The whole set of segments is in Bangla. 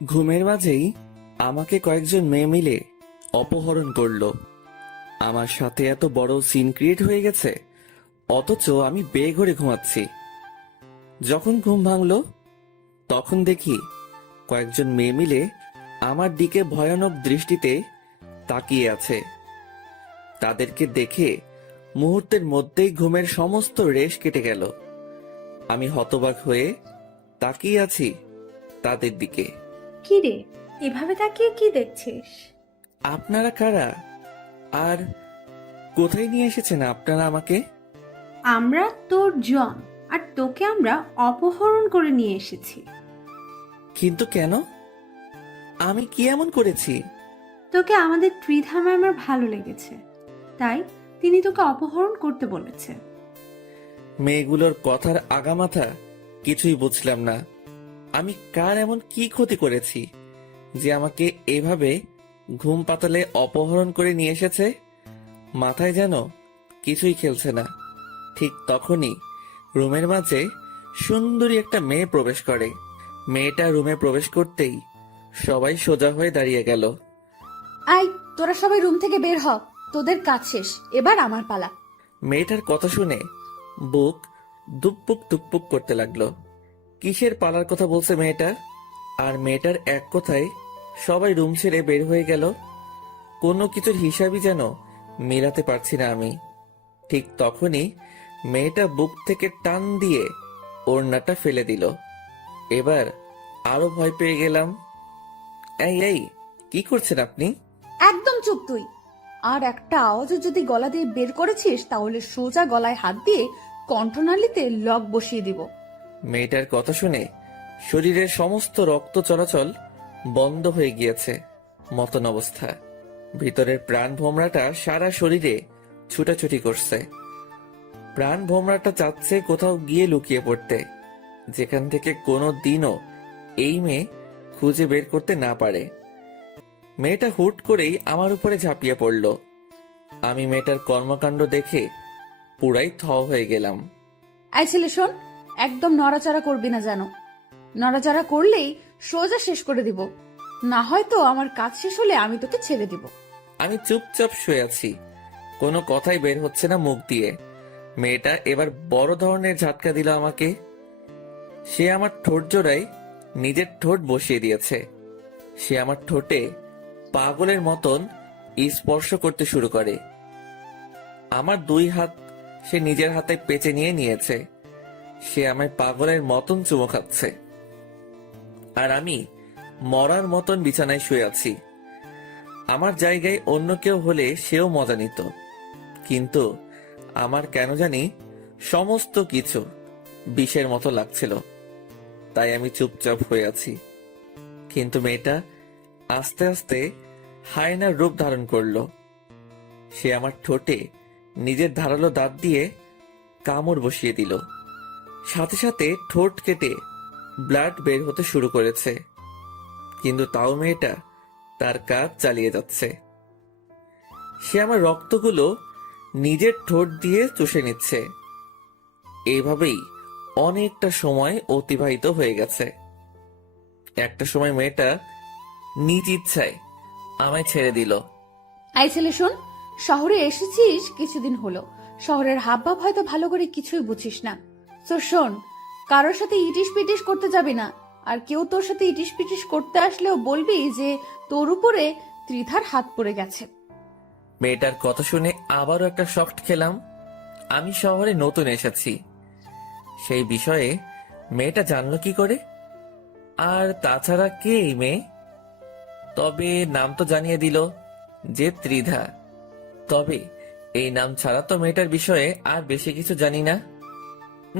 ঘুমের মাঝেই আমাকে কয়েকজন মেয়ে মিলে অপহরণ করলো। আমার সাথে এত বড় সিন ক্রিয়েট হয়ে গেছে, অথচ আমি বেঘরে ঘুমাচ্ছি। যখন ঘুম ভাঙলো তখন দেখি কয়েকজন মেয়ে মিলে আমার দিকে ভয়ানক দৃষ্টিতে তাকিয়ে আছে। তাদেরকে দেখে মুহূর্তের মধ্যেই ঘুমের সমস্ত রেশ কেটে গেল। আমি হতবাক হয়ে তাকিয়ে আছি তাদের দিকে। কি রে, এভাবে তাকিয়ে কি দেখছিস? আপনারা কারা? আর কোথায় নিয়ে এসেছেন আপনারা আমাকে? আমরা তোর জন, আর তোকে আমরা অপহরণ করে নিয়ে এসেছি। কিন্তু কেন? আমি কি এমন করেছি? তোকে আমাদের ত্রিধা ম্যামের ভালো লেগেছে, তাই তিনি তোকে অপহরণ করতে বলেছে। মেয়েগুলোর কথার আগামাথা কিছুই বুঝলাম না। আমি কার এমন কি ক্ষতি করেছি যে আমাকে এভাবে ঘুম পাতালে অপহরণ করে নিয়ে এসেছে? মাথায় যেন কিছুই খেলছে না। ঠিক তখনই রুমের মাঝে সুন্দরী একটা মেয়ে প্রবেশ করে। মেয়েটা রুমে প্রবেশ করতেই সবাই সোজা হয়ে দাঁড়িয়ে গেল। আই, তোরা সবাই রুম থেকে বের হ। তোদের কাজ শেষ, এবার আমার পালা। মেয়েটার কথা শুনে বুক দুপুক দুপুক করতে লাগলো। কিসের পালার কথা বলছে মেয়েটা? আর মেয়েটার এক কথায় সবাই রুম ছেড়ে বের হয়ে গেল। কোনো কিছুর হিসাবই যেন মেলাতে পারছি না আমি। ঠিক তখনই মেয়েটা বুক থেকে টান দিয়ে ওড়নাটা ফেলে দিল। এবার আরো ভয় পেয়ে গেলাম। এই এই, কি করছেন আপনি? একদম চুপ তুই। আর একটা আওয়াজও যদি গলা দিয়ে বের করেছিস তাহলে সোজা গলায় হাত দিয়ে কণ্ঠনালীতে লক বসিয়ে দিব। মেয়েটার কথা শুনে শরীরের সমস্ত রক্ত চলাচল বন্ধ হয়ে গিয়েছে মতন অবস্থা। ভিতরের প্রাণ ভোমরাটা সারা শরীরে ছুটাছুটি করছে। প্রাণ ভোমরাটা চাচ্ছে কোথাও গিয়ে লুকিয়ে পড়তে, যেখান থেকে কোনো দিনও এই মেয়ে খুঁজে বের করতে না পারে। মেয়েটা হুট করেই আমার উপরে ঝাঁপিয়ে পড়ল। আমি মেয়েটার কর্মকাণ্ড দেখে পুরাই থ হয়ে গেলাম। আই ছেলে শোন, একদম নড়াচড়া করবি না যেন। নড়াচড়া করলেই সোজা শেষ করে দিব, না হয়তো আমার কাজ শেষ হলে আমি তোকে ছেড়ে দিব। আমি চুপচাপ শুয়ে আছি, কোনো কথাই বের হচ্ছে না মুখ দিয়ে। মেয়েটা এবার বড় ধরনের ঝাটকা দিল আমাকে। সে আমার ঠোঁট জোড়ায় নিজের ঠোঁট বসিয়ে দিয়েছে। সে আমার ঠোঁটে পাগলের মতন স্পর্শ করতে শুরু করে। আমার দুই হাত সে নিজের হাতে পেঁচে নিয়ে নিয়েছে। সে আমায় পাগলের মতন চুমো খাচ্ছে, আর আমি মরার মতন বিছানায় শুয়ে আছি। আমার জায়গায় অন্য কেউ হলে সেও মজা নিত, কিন্তু আমার কেন জানি সমস্ত কিছু বিষের মতো লাগছিল। তাই আমি চুপচাপ হয়ে আছি। কিন্তু মেয়েটা আস্তে আস্তে হায়নার রূপ ধারণ করলো। সে আমার ঠোঁটে নিজের ধারালো দাঁত দিয়ে কামড় বসিয়ে দিল। সাথে সাথে ঠোঁট কেটে ব্লাড বের হতে শুরু করেছে, কিন্তু তাও মেয়েটা তার কাজ চালিয়ে যাচ্ছে। সে আমার রক্তগুলো নিজের ঠোঁট দিয়ে চুষে নিচ্ছে। এইভাবেই অনেকটা সময় অতিবাহিত হয়ে গেছে। একটা সময় মেয়েটা নিজ ইচ্ছায় আমায় ছেড়ে দিল। আই ছেলে শোন, শহরে এসেছিস কিছুদিন হলো, শহরের হাবভাব হয়তো ভালো করে কিছুই বুঝিস না। তো শোন, কারোর সাথে ইটিস পিটিস করতে যাবি না। আর কেউ তোর সাথে ইটিস পিটিস করতে আসলেও বলবি যে তোর উপরে ত্রিধার হাত পড়ে গেছে। মেয়েটার কথা শুনে আবারও একটা শক খেলাম। আমি শহরে নতুন এসেছি, সেই বিষয়ে মেয়েটা জানলো কি করে? আর তাছাড়া কে এই মেয়ে? তবে নাম তো জানিয়ে দিল যে ত্রিধা। তবে এই নাম ছাড়া তো মেয়েটার বিষয়ে আর বেশি কিছু জানি না।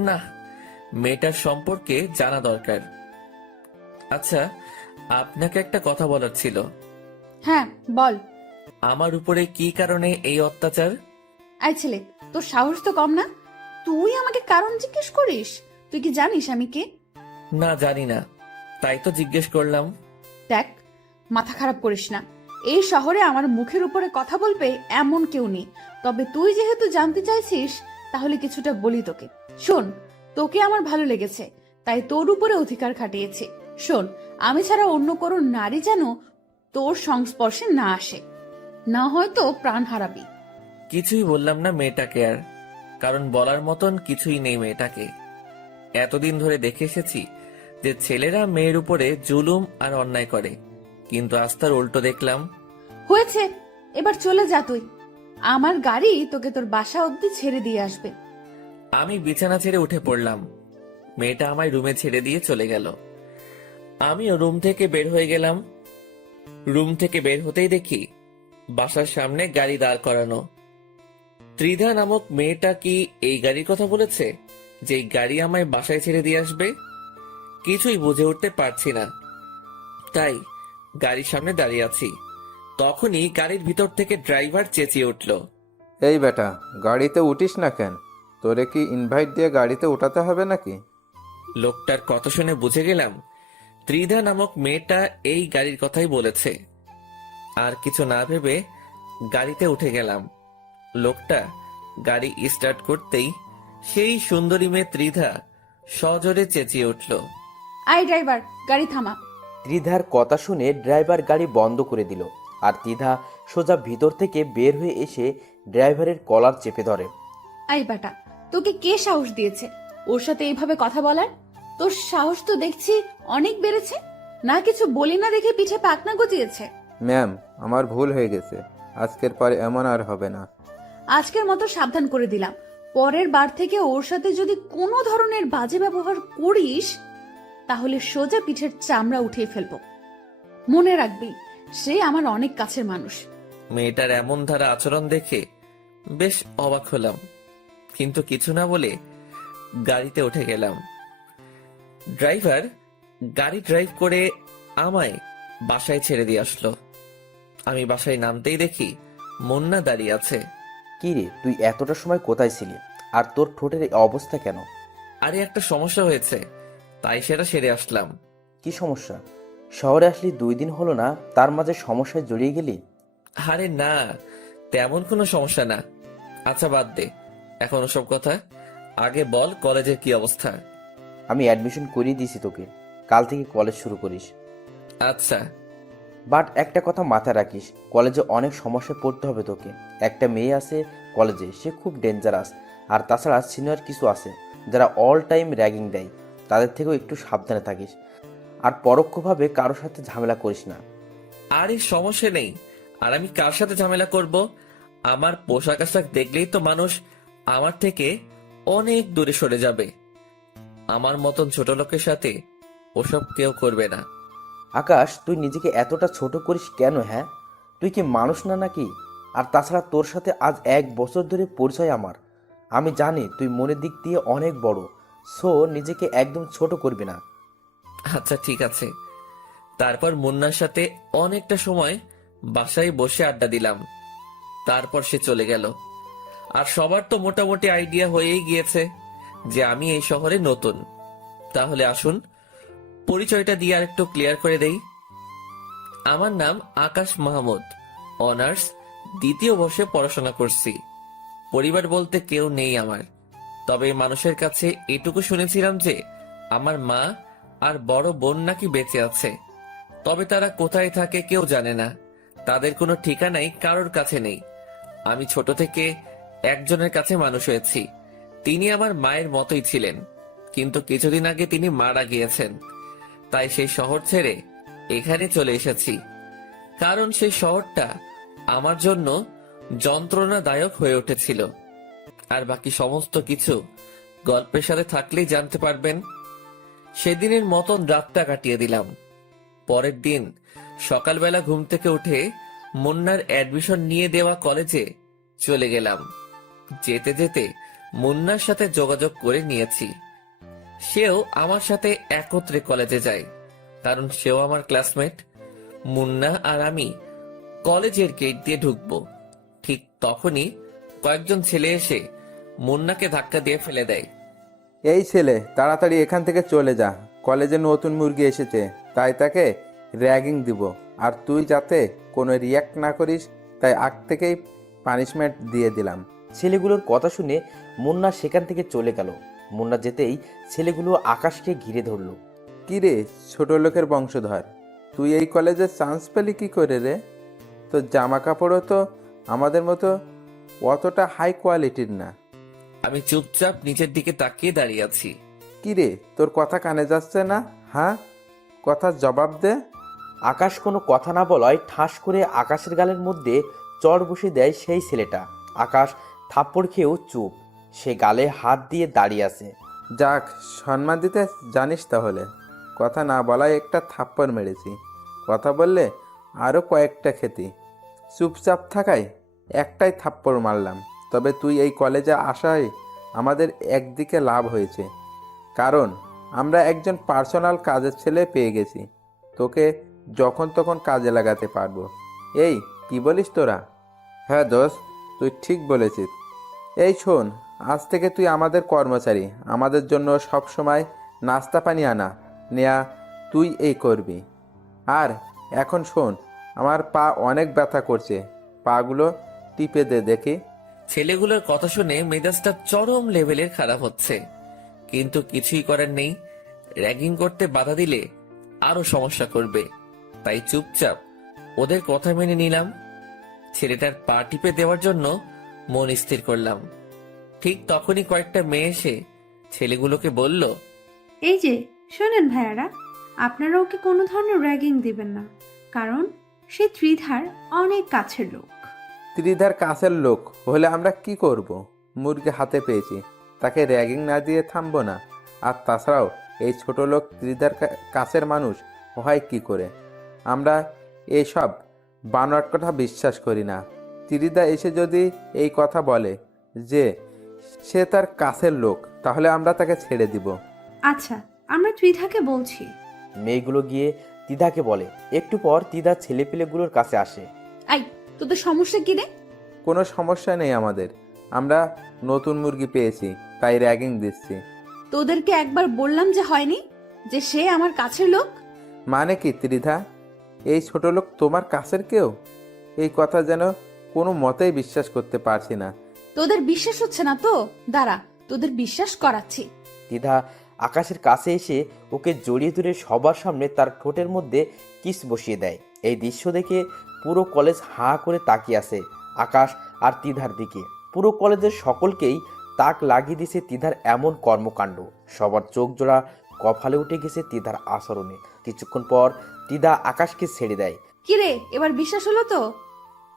না, মেয়েটার সম্পর্কে জানা দরকার। আচ্ছা, আপনাকে একটা কথা বলার ছিল। হ্যাঁ বল। আমার উপরে কি কারণে এই অত্যাচার? আই ছেলে, তোর সাহস তো কম না, তুই আমাকে কারণ জিজ্ঞেস করিস? তুই কি জানিস আমি কে? না, জানি না, তাই তো জিজ্ঞেস করলাম। দেখ, মাথা খারাপ করিস না। এই শহরে আমার মুখের উপরে কথা বলবে এমন কেউ নেই। তবে তুই যেহেতু জানতে চাইছিস, তাহলে কিছুটা বলি তোকে। শোন, তোকে আমার ভালো লেগেছে, তাই তোর উপরে অধিকার খাটিয়েছি। শোন, আমি ছাড়া অন্য কোনো নারী যেন তোর সংস্পর্শে না আসে, না হয়তো প্রাণ হারাবি। কিছুই বললাম না মেয়েটাকে আর, কারণ বলার মতন কিছুই নেই মেয়েটাকে। এতদিন ধরে দেখে এসেছি যে ছেলেরা মেয়ের উপরে জুলুম আর অন্যায় করে, কিন্তু আজ তার উল্টো দেখলাম। হয়েছে, এবার চলে যা তুই। আমার গাড়ি তোকে তোর বাসা অবধি ছেড়ে দিয়ে আসবে। আমি বিছানা ছেড়ে উঠে পড়লাম। মেয়েটা আমায় রুমে ছেড়ে দিয়ে চলে গেল। আমিও রুম থেকে বের হয়ে গেলাম। রুম থেকে বের হতেই দেখি বাসার সামনে গাড়ি দাঁড় করানো। ত্রিধা নামক মেয়েটা কি এই গাড়ির কথা বলেছে, যে এই গাড়ি আমায় বাসায় ছেড়ে দিয়ে আসবে? কিছুই বুঝে উঠতে পারছি না, তাই গাড়ির সামনে দাঁড়িয়ে আছি। তখনই গাড়ির ভিতর থেকে ড্রাইভার চেঁচিয়ে উঠল, এই বেটা, গাড়িতে উঠিস না কেন? তোরে কি ইনভাইট দিয়ে গাড়িতে উঠাতে হবে নাকি? লোকটার কথা শুনে বুঝে গেলাম ত্রিধা নামক মেয়েটা এই গাড়ির কথাই বলেছে। আর কিছু না ভেবে গাড়িতে উঠে গেলাম। লোকটা গাড়ি স্টার্ট করতেই সেই সুন্দরী মেয়ে ত্রিধা সজোরে চেঁচিয়ে উঠল, আই ড্রাইভার, গাড়ি থামা। ত্রিধার কথা শুনে ড্রাইভার গাড়ি বন্ধ করে দিল, আর ত্রিধা সোজা ভিতর থেকে বের হয়ে এসে ড্রাইভারের কলার চেপে ধরে। আই বেটা, তোকে কে সাহস দিয়েছে ওর সাথে এইভাবে কথা বলার? তোর সাহস তো দেখছি অনেক বেড়েছে। না কিছু বলি না দেখে পিঠে পাকনা গজিয়েছে। ম্যাম, আমার ভুল হয়ে গেছে, আজকের পরে এমন আর হবে না। আজকের মতো সাবধান করে দিলাম, পরের বার থেকে ওর সাথে যদি কোনো ধরনের বাজে ব্যবহার করিস তাহলে সোজা পিঠের চামড়া উঠিয়ে ফেলবো। মনে রাখবি, সে আমার অনেক কাছের মানুষ। মেয়েটার এমন ধারা আচরণ দেখে বেশ অবাক হলাম, কিন্তু কিছু না বলে গাড়িতে উঠে গেলাম। ড্রাইভার গাড়ি ড্রাইভ করে আমায় বাসায় ছেড়ে দিয়ে আসলো। আমি বাসায় নামতেই দেখি মুন্না দাঁড়িয়ে আছে। কি রে, তুই এতটা সময় কোথায় ছিলি? আর তোর ঠোঁটের এই অবস্থা কেন? আরে একটা সমস্যা হয়েছে, তাই সেটা সেরে আসলাম। কি সমস্যা? শহরে আসলি 2 দিন হলো না, তার মাঝে সমস্যায় জড়িয়ে গেলি? আরে না, তেমন কোনো সমস্যা না। আচ্ছা বাদ দে এখন ওসব কথা, আগে বল কলেজের কি অবস্থা। আমি অ্যাডমিশন করিয়ে দিয়েছি তোকে, কাল থেকে কলেজ শুরু করিস। আচ্ছা। বাট একটা কথা মাথায় রাখিস, কলেজে অনেক সমস্যায় পড়তে হবে তোকে। একটা মেয়ে আছে কলেজে, সে খুব ডেঞ্জারাস। আর তাছাড়া সিনিয়র কিছু আছে যারা অল টাইম র্যাগিং দেয়, তাদের থেকেও একটু সাবধানে থাকিস। আর পরোক্ষভাবে কারোর সাথে ঝামেলা করিস না। আরে সমস্যা নেই, আর আমি কার সাথে ঝামেলা করব? আমার পোশাক আশাক দেখলেই তো মানুষ আমার থেকে অনেক দূরে সরে যাবে। আমার মতন ছোট লোকের সাথে ওসব কেউ করবে না। আকাশ, তুই নিজেকে এতটা ছোট করিস কেন? হ্যাঁ, তুই কি মানুষ না নাকি? আর তাছাড়া তোর সাথে আজ 1 বছর ধরে পরিচয় আমার। আমি জানি তুই মনের দিক দিয়ে অনেক বড়, সো নিজেকে একদম ছোট করবি না। আচ্ছা ঠিক আছে। তারপর মুন্নার সাথে অনেকটা সময় বাসায় বসে আড্ডা দিলাম। তারপর সে চলে গেল। আর সবার তো মোটামুটি আইডিয়া হয়েই গিয়েছে যে আমি এই শহরে নতুন। তাহলে আসুন পরিচয়টা দিয়ে আর একটু ক্লিয়ার করে দেই। আমার নাম আকাশ মাহমুদ, অনার্স 2য় বর্ষে পড়াশোনা করছি। পরিবার বলতে কেউ নেই আমার, তবে মানুষের কাছে এটুকু শুনেছিলাম যে আমার মা আর বড় বোন নাকি বেঁচে আছে, তবে তারা কোথায় থাকে কেউ জানে না। তাদের কোনো ঠিকানাই কারোর কাছে নেই। আমি ছোট থেকে একজনের কাছে মানুষ হয়েছি। তিনি আমার মায়ের মতোই ছিলেন, কিন্তু কিছুদিন আগে তিনি মারা গিয়েছেন। তাই সেই শহর ছেড়ে এখানে চলে এসেছি, কারণ সেই শহরটা আমার জন্য যন্ত্রণাদায়ক হয়ে উঠেছিল। আর বাকি সমস্ত কিছু গল্পের সাথে থাকলেই জানতে পারবেন। সেদিনের মতন রাতটা কাটিয়ে দিলাম। পরের দিন সকালবেলা ঘুম থেকে উঠে মুন্নার অ্যাডমিশন নিয়ে দেওয়া কলেজে চলে গেলাম। যেতে যেতে মুন্নার সাথে যোগাযোগ করে নিয়েছি। সেও আমার সাথে একত্রে কলেজে যায়, কারণ সেও আমার ক্লাসমেট। মুন্না আর আমি কলেজের গেট দিয়ে ঢুকবো, ঠিক তখনই কয়েকজন ছেলে এসে মুন্নাকে ধাক্কা দিয়ে ফেলে দেয়। এই ছেলে, তাড়াতাড়ি এখান থেকে চলে যা, কলেজে নতুন মুরগি এসেছে, তাই তাকে র্যাগিং দিব। আর তুই যাতে কোনো রিয়াক্ট না করিস, তাই আগ থেকেই পানিশমেন্ট দিয়ে দিলাম। ছেলেগুলোর কথা শুনে মুন্না সেখান থেকে চলে গেল। মুন্না যেতেই ছেলেগুলো আকাশকে ঘিরে ধরলো। কি রে ছোট লোকের বংশধর, তুই এই কলেজে চান্স পেলি কি করে রে? তোর জামা কাপড়ও তো আমাদের মতো অতটা হাই কোয়ালিটির না। আমি চুপচাপ নিচের দিকে তাকিয়ে দাঁড়িয়ে আছি। কি রে তোর কথা কানে যাচ্ছে না? হ্যাঁ, কথার জবাব দে। আকাশ কোনো কথা না বলায় ঠাস করে আকাশের গালের মধ্যে চড় বসে দেয় সেই ছেলেটা। আকাশ থাপ্পড় খেয়েও চুপ, সে গালে হাত দিয়ে দাঁড়িয়ে আছে। যাক, সম্মান দিতে জানিস তাহলে। কথা না বলায় একটা থাপ্পড় মেরেছি, কথা বললে আরও কয়েকটা খেতি। চুপচাপ থাকায় একটাই থাপ্পড় মারলাম। তবে তুই এই কলেজে আসায় আমাদের একদিকে লাভ হয়েছে, কারণ আমরা একজন পার্সোনাল কাজের ছেলে পেয়ে গেছি। তোকে যখন তখন কাজে লাগাতে পারবো। এই কি বলিস তোরা? হ্যাঁ দোস্ত, তুই ঠিক বলেছিস। এই শোন, আজ থেকে তুই আমাদের কর্মচারী। আমাদের জন্য সব সময় নাস্তা পানি আনা নেয়া তুই এই করবি। আর এখন শোন, আমার পা অনেক ব্যথা করছে, পাগুলো টিপে দে দেখি। ছেলেগুলোর কথা শুনে মেজাজটা চরম লেভেলের খারাপ হচ্ছে, কিন্তু কিছুই করার নেই। র্যাগিং করতে বাধা দিলে আরো সমস্যা করবে, তাই চুপচাপ ওদের কথা মেনে নিলাম। ছেলেটার পা টিপে দেওয়ার জন্য মন স্থির করলাম। ঠিক তখনই কয়েকটা মেয়ে এসে ছেলেগুলোকে বলল, এই যে শোনেন ভাইয়ারা, আপনারা ওকে কোনো ধরনের র্যাগিং দিবেন না, কারণ সে ত্রিধার অনেক কাছের লোক। ত্রিধার কাছের লোক হলে আমরা কি করব? মুরগি হাতে পেয়েছি, তাকে র্যাগিং না দিয়ে থামবো না? আর তাছাড়াও এই ছোট লোক ত্রিধার কাছের মানুষ হয় কি করে? আমরা এইসব বানোয়াট কথা বিশ্বাস করি না। ত্রিধা এসে যদি এই কথা বলে যে সে তার কাছের লোক, তাহলে আমরা তাকে ছেড়ে দিব। আচ্ছা, আমরা ত্রিধাকে বলছি। মেয়েগুলো গিয়ে তিধাকে বলে। একটু পর তিধা ছেলেপিলেগুলোর কাছে আসে। আই, তোদের সমস্যা কি রে? কোনো সমস্যা নেই আমাদের, আমরা নতুন মুরগি পেয়েছি তাই র্যাগিং দিচ্ছি। তোদেরকে একবার বললাম যে হয়নি, যে সে আমার কাছের লোক। মানে কি ত্রিধা, এই ছোট লোক তোমার কাছের কেউ? এই কথা যেন কোনো মতেই বিশ্বাস করতে পারছি না। তোদের বিশ্বাস হচ্ছে না তো? দাঁড়া, তোদের বিশ্বাস করাচ্ছি। তিধা আকাশের কাছে এসে ওকে জড়িয়ে ধরে সবার সামনে তার ঠোঁটের মধ্যে কিস বসিয়ে দেয়। এই দৃশ্য দেখে পুরো কলেজ হাঁ করে তাকিয়ে আছে আকাশ আর তিধার দিকে। পুরো কলেজের সকলকেই তাক লাগিয়ে দিয়েছে তিধার এমন কর্মকাণ্ড। সবার চোখ জোড়া কপালে উঠে গেছে তিধার আচরণে। কিছুক্ষণ পর তিধা আকাশকে ছেড়ে দেয়। কিরে, এবার বিশ্বাস হলো তো?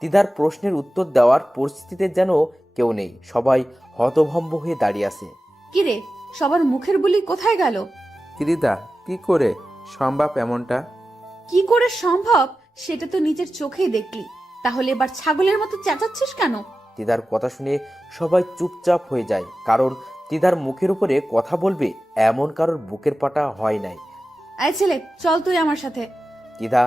তিধার প্রশ্নের উত্তর দেওয়ার পরিস্থিতিতে যেন কেউ নেই, সবাই হতভম্ব হয়ে দাঁড়িয়ে আছে। কিরে, সবার মুখের বুলি কোথায় গেল? ত্রিধা, কি করে সম্ভব এমনটা? কি করে সম্ভব সেটা তো নিজের চোখেই দেখলি, তাহলে এবার ছাগলের মতো চেঁচাচ্ছিস কেন? তিধার কথা শুনে সবাই চুপচাপ হয়ে যায়, কারণ তিধার মুখের উপরে কথা বলবে এমন কারোর বুকের পাটা হয় নাই। এই ছেলে, চল তুই আমার সাথে। তিধা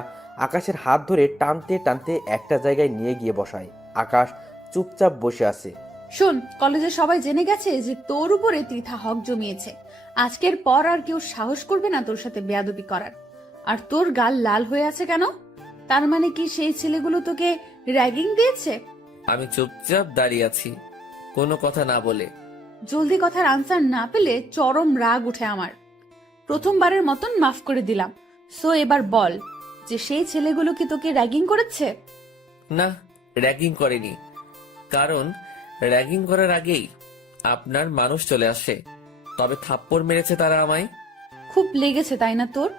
আকাশের হাত ধরে টানতে টানতে একটা জায়গায় নিয়ে গিয়ে বসায়। আকাশ চুপচাপ বসে আছে। শোন, কলেজে সবাই জেনে গেছে যে তোর উপরে ত্রিধা হক জমিয়েছে। আজকের পর আর কেউ সাহস করবে না তোর সাথে বেয়াদবি করার। আর তোর গাল লাল হয়ে আছে কেন? তার মানে কি সেই ছেলেগুলো তোকে র্যাগিং দিয়েছে? আমি চুপচাপ দাঁড়িয়ে আছি, কোনো কথা না বলে। জলদি কথার আনসার না পেলে চরম রাগ উঠে আমার। প্রথমবারের মতন মাফ করে দিলাম, সো এবার বল যে সেই ছেলেগুলো কি তোকে র্যাগিং করেছে? না, র্যাগিং করেনি, কারণ র্যাগিং করার আগেই আপনার মানুষ চলে আসে। তবে থাপ্পড় মেরেছে তারা আমায়। খুব লেগেছে তাই না তোর?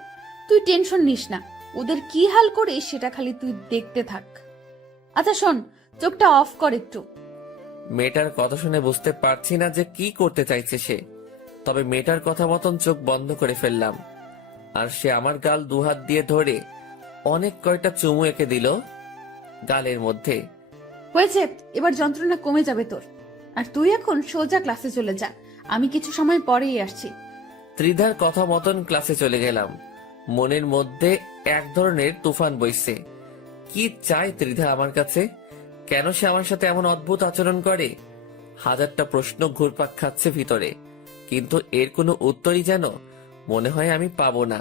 তুই টেনশন নিস না, ওদের কি হাল করে সেটা খালি তুই দেখতে থাক। আচ্ছা শোন, চোখটা অফ কর একটু। মেয়েটার কথা শুনে বুঝতে পারছি না যে কি করতে চাইছে সে, তবে মেয়েটার কথা মতন চোখ বন্ধ করে ফেললাম। আর সে আমার গাল দুহাত দিয়ে ধরে অনেক কয়টা চুমু এঁকে দিল গালের মধ্যে। হয়েছে, এবার যন্ত্রণা কমে যাবে তোর। আর তুই এখন সোজা ক্লাসে চলে যা, আমি কিছু সময় পরেই আসছি। ত্রিধার কথা মতন ক্লাসে চলে গেলাম। মনের মধ্যে এক ধরনের তুফান বইছে। কি চায় ত্রিধা আমার কাছে? কেন সে আমার সাথে এমন অদ্ভুত আচরণ করে? হাজারটা প্রশ্ন ঘুরপাক খাচ্ছে ভিতরে, কিন্তু এর কোনো উত্তরই যেন মনে হয় আমি পাবো না।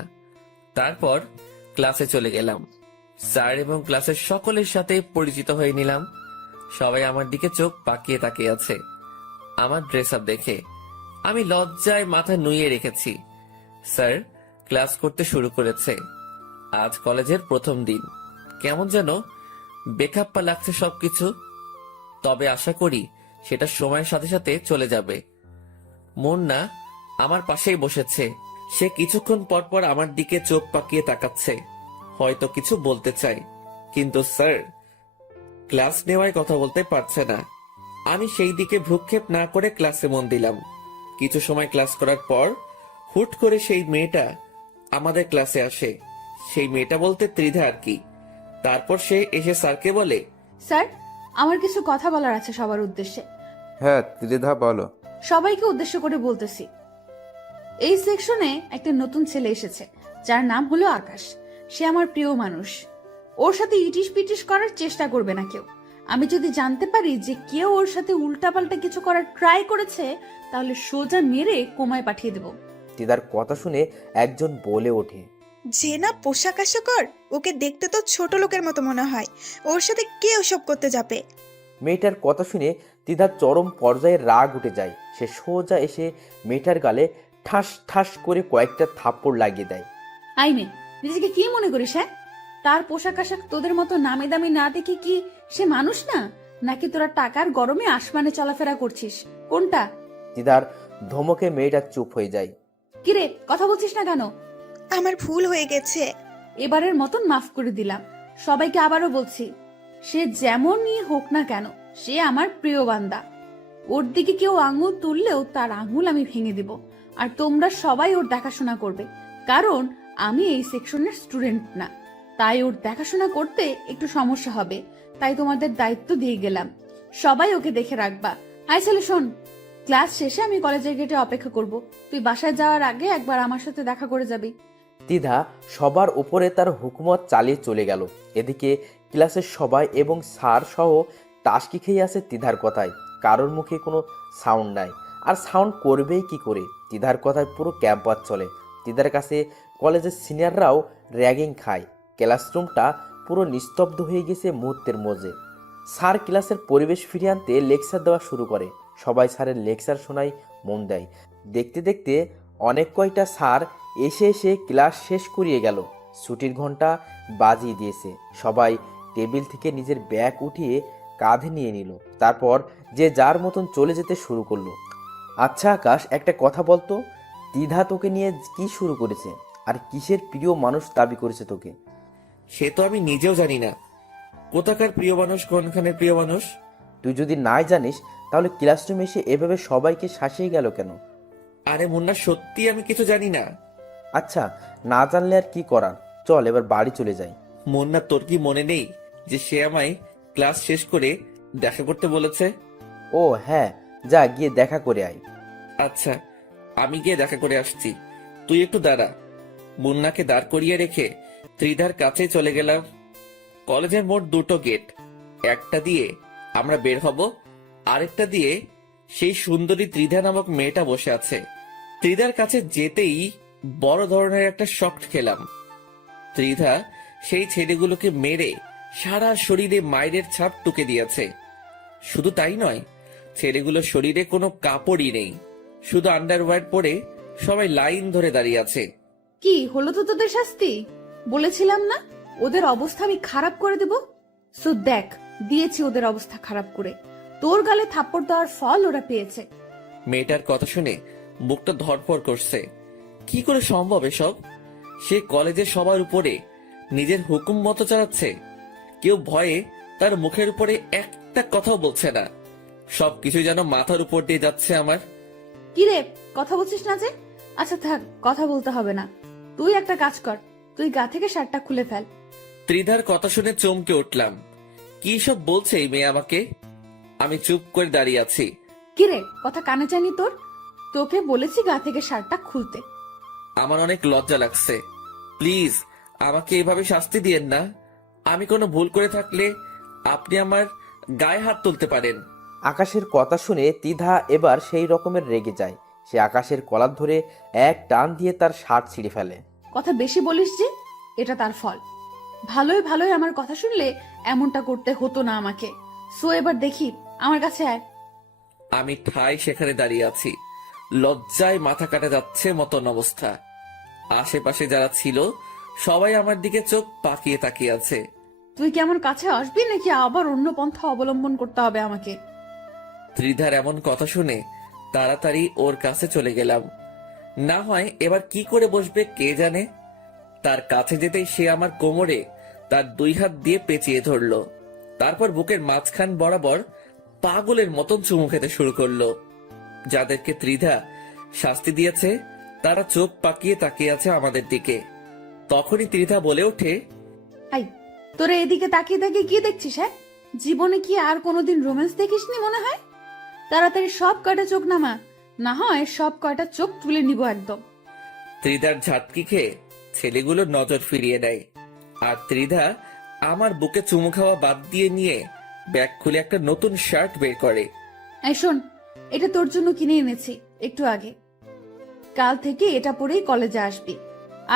তারপর ক্লাসে চলে গেলাম। স্যার এবং ক্লাসের সকলের সাথে পরিচিত হয়ে নিলাম। সবাই আমার দিকে চোখ পাকিয়ে তাকিয়ে আছে আমার ড্রেস আপ দেখে। আমি লজ্জায় মাথা নুইয়ে রেখেছি। স্যার ক্লাস করতে শুরু করেছে। আজ কলেজের প্রথম দিন। কেমন যেন বেখাপ্পা লাগছে সবকিছু। তবে আশা করি সেটা সময়ের সাথে সাথে চলে যাবে। মুন্না আমার পাশেই বসেছে। সে কিছুক্ষণ পর পর আমার দিকে চোখ পাকিয়ে তাকাচ্ছে, হয়তো কিছু বলতে চায়, কিন্তু স্যার ক্লাস নেওয়ায় কথা বলতে পারছে না। আমি সেই দিকে ভ্রুক্ষেপ না করে ক্লাসে মন দিলাম। কিছু সময় ক্লাস করার পর হুট করে সেই মেয়েটা আমাদের ক্লাসে আসে। সেই মেয়েটা বলতে ত্রিধা আর কি। তারপর সে এসে স্যারকে বলে, স্যার, আমার কিছু কথা বলার আছে সবার উদ্দেশ্যে। হ্যাঁ ত্রিধা বলো। সবাইকে উদ্দেশ্য করে বলতেছি। এই সেকশনে একটা নতুন ছেলে এসেছে, যার নাম হলো আকাশ। সে আমার প্রিয় মানুষ। ওর সাথে ইটিস পিটিস করার চেষ্টা করবে না কেউ। আমি যদি জানতে পারি যে কেউ ওর সাথে উল্টাপাল্টা কিছু করার ট্রাই করেছে, তাহলে সোজা মেরে কোমায় পাঠিয়ে দেব। তিদার কথা শুনে একজন বলে ওঠে, যে না পোশাক আশাকর, ওকে দেখতে তো ছোট লোকের মতো মনে হয়। ওর সাথে কে ওসব করতে যাবে? মেয়েটার কথা শুনে তিদার চরম পর্যায়ে রাগ উঠে যায়। সে সোজা এসে মেয়েটার গালে ঠাস ঠাস করে কয়েকটা থাপ্পড় লাগিয়ে দেয়। আইনে, নিজেকে কি মনে করিস? হ্যাঁ, তার পোশাক আশাক তোদের মতো নামি দামি না দেখে কি সে মানুষ না? নাকি তোরা টাকার গরমে আসমানে চলাফেরা করছিস? কোনটা? তিদার ধমকে মেয়েটা চুপ হয়ে যায়। কিরে, কথা বলছিস না কেন? আমার ভুল হয়ে গেছে। এবারের মতন মাফ করে দিলাম। সবাইকে আবারও বলছি, সে যেমনই হোক না কেন, সে আমার প্রিয় বান্দা। ওর দিকে কেউ আঙুল তুললেও তার আঙুল আমি ভেঙে দিব। আর তোমরা সবাই ওর দেখাশোনা করবে, কারণ আমি এই সেকশনের স্টুডেন্ট না। তাই ওর দেখাশোনা করতে একটু সমস্যা হবে, তাই তোমাদের দায়িত্ব দিয়ে গেলাম। সবাই ওকে দেখে রাখবা। আই ছেলে শোন, ক্লাস শেষে আমি কলেজের গেটে অপেক্ষা করব। তুই বাসায় যাওয়ার আগে একবার আমার সাথে দেখা করে যাবি। তিধা সবার উপরে তার হুকুমত চালিয়ে চলে গেল। এদিকে ক্লাসের সবাই এবং স্যার সহ টাসকি খেয়ে আছে তিধার কথায়। কারোর মুখে কোনো সাউন্ড নাই, আর সাউন্ড করবেই কি করে? তিধার কথায় পুরো ক্যাম্পাস চলে। তিধার কাছে কলেজের সিনিয়ররাও র্যাগিং খায়। ক্লাসরুমটা পুরো নিস্তব্ধ হয়ে গেছে মুহূর্তের মধ্যে। স্যার ক্লাসের পরিবেশ ফিরিয়ে আনতে লেকচার দেওয়া শুরু করে। সবাই স্যারের লেকচার শোনায় মন দেয়। দেখতে দেখতে অনেক কয়টা স্যার এসে এসে ক্লাস শেষ করিয়ে গেল। ছুটির ঘন্টা বাজিয়ে দিয়েছে। সবাই টেবিল থেকে নিজের ব্যাগ উঠিয়ে কাঁধে নিয়ে নিল। তারপর যে যার মতন চলে যেতে শুরু করলো। আচ্ছা আকাশ, একটা কথা বলতো, দ্বিধা তোকে নিয়ে কি শুরু করেছে? আর কিসের প্রিয় মানুষ দাবি করেছে তোকে? সে তো আমি নিজেও জানি না কোথাকার প্রিয় মানুষ, কোনখানের প্রিয় মানুষ। তুই যদি নাই জানিস, তাহলে ক্লাসরুমে এসে এভাবে সবাইকে শাসিয়ে গেল কেন? আরে মুন্না, সত্যি আমি কিছু জানি না। আচ্ছা, না জানলে আর কি করার, চল এবার বাড়ি চলে যাই। মুন্না, তোর কি মনে নেই যে সে আমায় ক্লাস শেষ করে দেখা করতে বলেছে? ও হ্যাঁ, যা গিয়ে দেখা করে আয়। আচ্ছা, আমি গিয়ে দেখা করে আসছি, তুই একটু দাঁড়া। মুন্নাকে দাঁড় করিয়ে রেখে ত্রিধার কাছে চলে গেলাম। কলেজের মোট দুটো গেট, একটা দিয়ে আমরা বের হব, আরেকটা দিয়ে সেই সুন্দরী ত্রিধা নামক মেয়েটা বসে আছে। ত্রিধার কাছে যেতেই বড় ধরনের একটা শক খেলাম। ত্রিধা সেই ছেলেগুলোকে মেরে সারা শরীরে মায়ের ছাপ টুকে দিয়েছে। শুধু তাই নয়, ছেলেগুলোর শরীরে কোনো কাপড়ই নেই, শুধু আন্ডারওয়্যার পরে সবাই লাইন ধরে দাঁড়িয়ে আছে। কি হলো তো তোদের শাস্তি? বলেছিলাম না ওদের অবস্থা আমি খারাপ করে দেব? সো দেখ, দিয়েছি ওদের অবস্থা খারাপ করে। তোর গালে থাপ্পড় দেওয়ার ফল ওরা পেয়েছে। মেয়েটার কথা শুনে বুকটা ধড়ফড় করছে। কি করে সম্ভব এসব? সে কলেজের সবার উপরে নিজের হুকুম মতো চালাচ্ছে। কেউ ভয়ে তার মুখের উপরে একটা কথাও বলছে না। সবকিছু যেন মাথার উপর দিয়ে যাচ্ছে আমার। কি রে, কথা বলছিস না যে? আচ্ছা থাক, কথা বলতে হবে না। তুই একটা কাজ কর, তুই গা থেকে শার্টটা খুলে ফেল। ত্রিধার কথা শুনে চমকে উঠলাম। কি সব বলছে এই মেয়ে আমাকে? আমি চুপ করে দাঁড়িয়ে আছি। কি রে, কথা কানে জানি তোর? তোকে বলেছি গা থেকে শার্টটা খুলতে। আমার অনেক লজ্জা লাগছে, প্লিজ আমাকে এভাবে শাস্তি দিয়েন না। আমি কোনো ভুল করে থাকলে আপনি আমার গায়ে হাত তুলতে পারেন। আকাশের কথা শুনে তিধা এবার সেই রকমের রেগে যায়। সে আকাশের কলার ধরে এক টান দিয়ে তার শার্ট ছিঁড়ে ফেলে। কথা বেশি বলিস যে, এটা তার ফল। ভালোই ভালোই আমার কথা শুনলে এমনটা করতে হতো না আমাকে। সো এবার দেখি, আমার কাছে আয়। আমি ঠাই সেখানে দাঁড়িয়ে আছি, লজ্জায় মাথা কাটা যাচ্ছে মতন অবস্থা। আশেপাশে যারা ছিল সবাই আমার দিকে চোখ পাকিয়ে তাকিয়ে আছে। তুই কি আমার কাছে আসবি নাকি আবার অন্য পন্থা অবলম্বন করতে হবে আমাকে? ত্রিধার এমন কথা শুনে তাড়াতাড়ি ওর কাছে চলে গেলাম। না হয় এবার কি করে বসবে কে জানে। তার কাছে যেতেই সে আমার কোমরে তার 2 হাত দিয়ে পেঁচিয়ে ধরলো। তারপর বুকের মাঝখান বরাবর পাগলের মতন চুমু খেতে শুরু করলো। যাদেরকে ত্রিধা শাস্তি দিয়েছে তারা চোখ পাকিয়ে তাকিয়ে আছে আমাদের দিকে। তখনই ত্রিধা বলে ওঠে, আই, তোরা এদিকে তাকিয়ে তাকিয়ে কি দেখছিস? হ্যাঁ, জীবনে কি আর কোনোদিন রোম্যান্স দেখিসনি মনে হয়? তাড়াতাড়ি সব কয়টা চোখ নামা, না হয় সব কয়টা চোখ তুলে নিব একদম। ত্রিধার ঝাটকি খেয়ে ছেলেগুলো নজর ফিরিয়ে দেয়। আর ত্রিধা আমার বুকে চুমু খাওয়া বাদ দিয়ে নিয়ে ব্যাগ খুলে একটা নতুন শার্ট বের করে। এই শোন, এটা তোর জন্য কিনে এনেছি একটু আগে। কাল থেকে এটা পরেই কলেজে আসবি।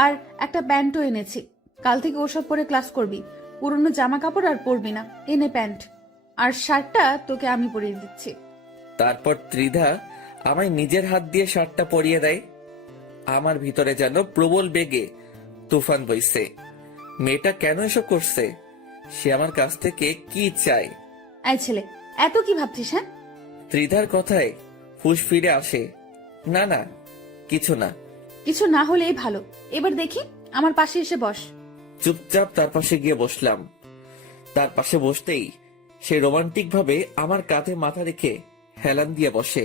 আর একটা প্যান্টও এনেছি, কাল থেকে ওসব পরে ক্লাস করবি। পুরনো জামা কাপড় আর পরবি না। এনে প্যান্ট, আর শার্টটা তোকে আমি পরিয়ে দিচ্ছি। তারপর ত্রিধা আমায় নিজের হাত দিয়ে শার্টটা পরিয়ে দেয়। আমার ভিতরে যেন প্রবল বেগে তুফান বইছে। মেয়েটা কেন এসব করছে? সে আমার কাছ থেকে কি চায়? এই ছেলে, এত কি ভাবছিস? হ্যাঁ, ত্রিধার কথায় হুঁশ ফিরে আসে। না না, কিছু না। কিছু না হলেই ভালো। এবার দেখি, আমার পাশে এসে বস। চুপচাপ তার পাশে গিয়ে বসলাম। তার পাশে বসতেই সে রোমান্টিক ভাবে আমার কাঁধে মাথা রেখে হেলান দিয়ে বসে।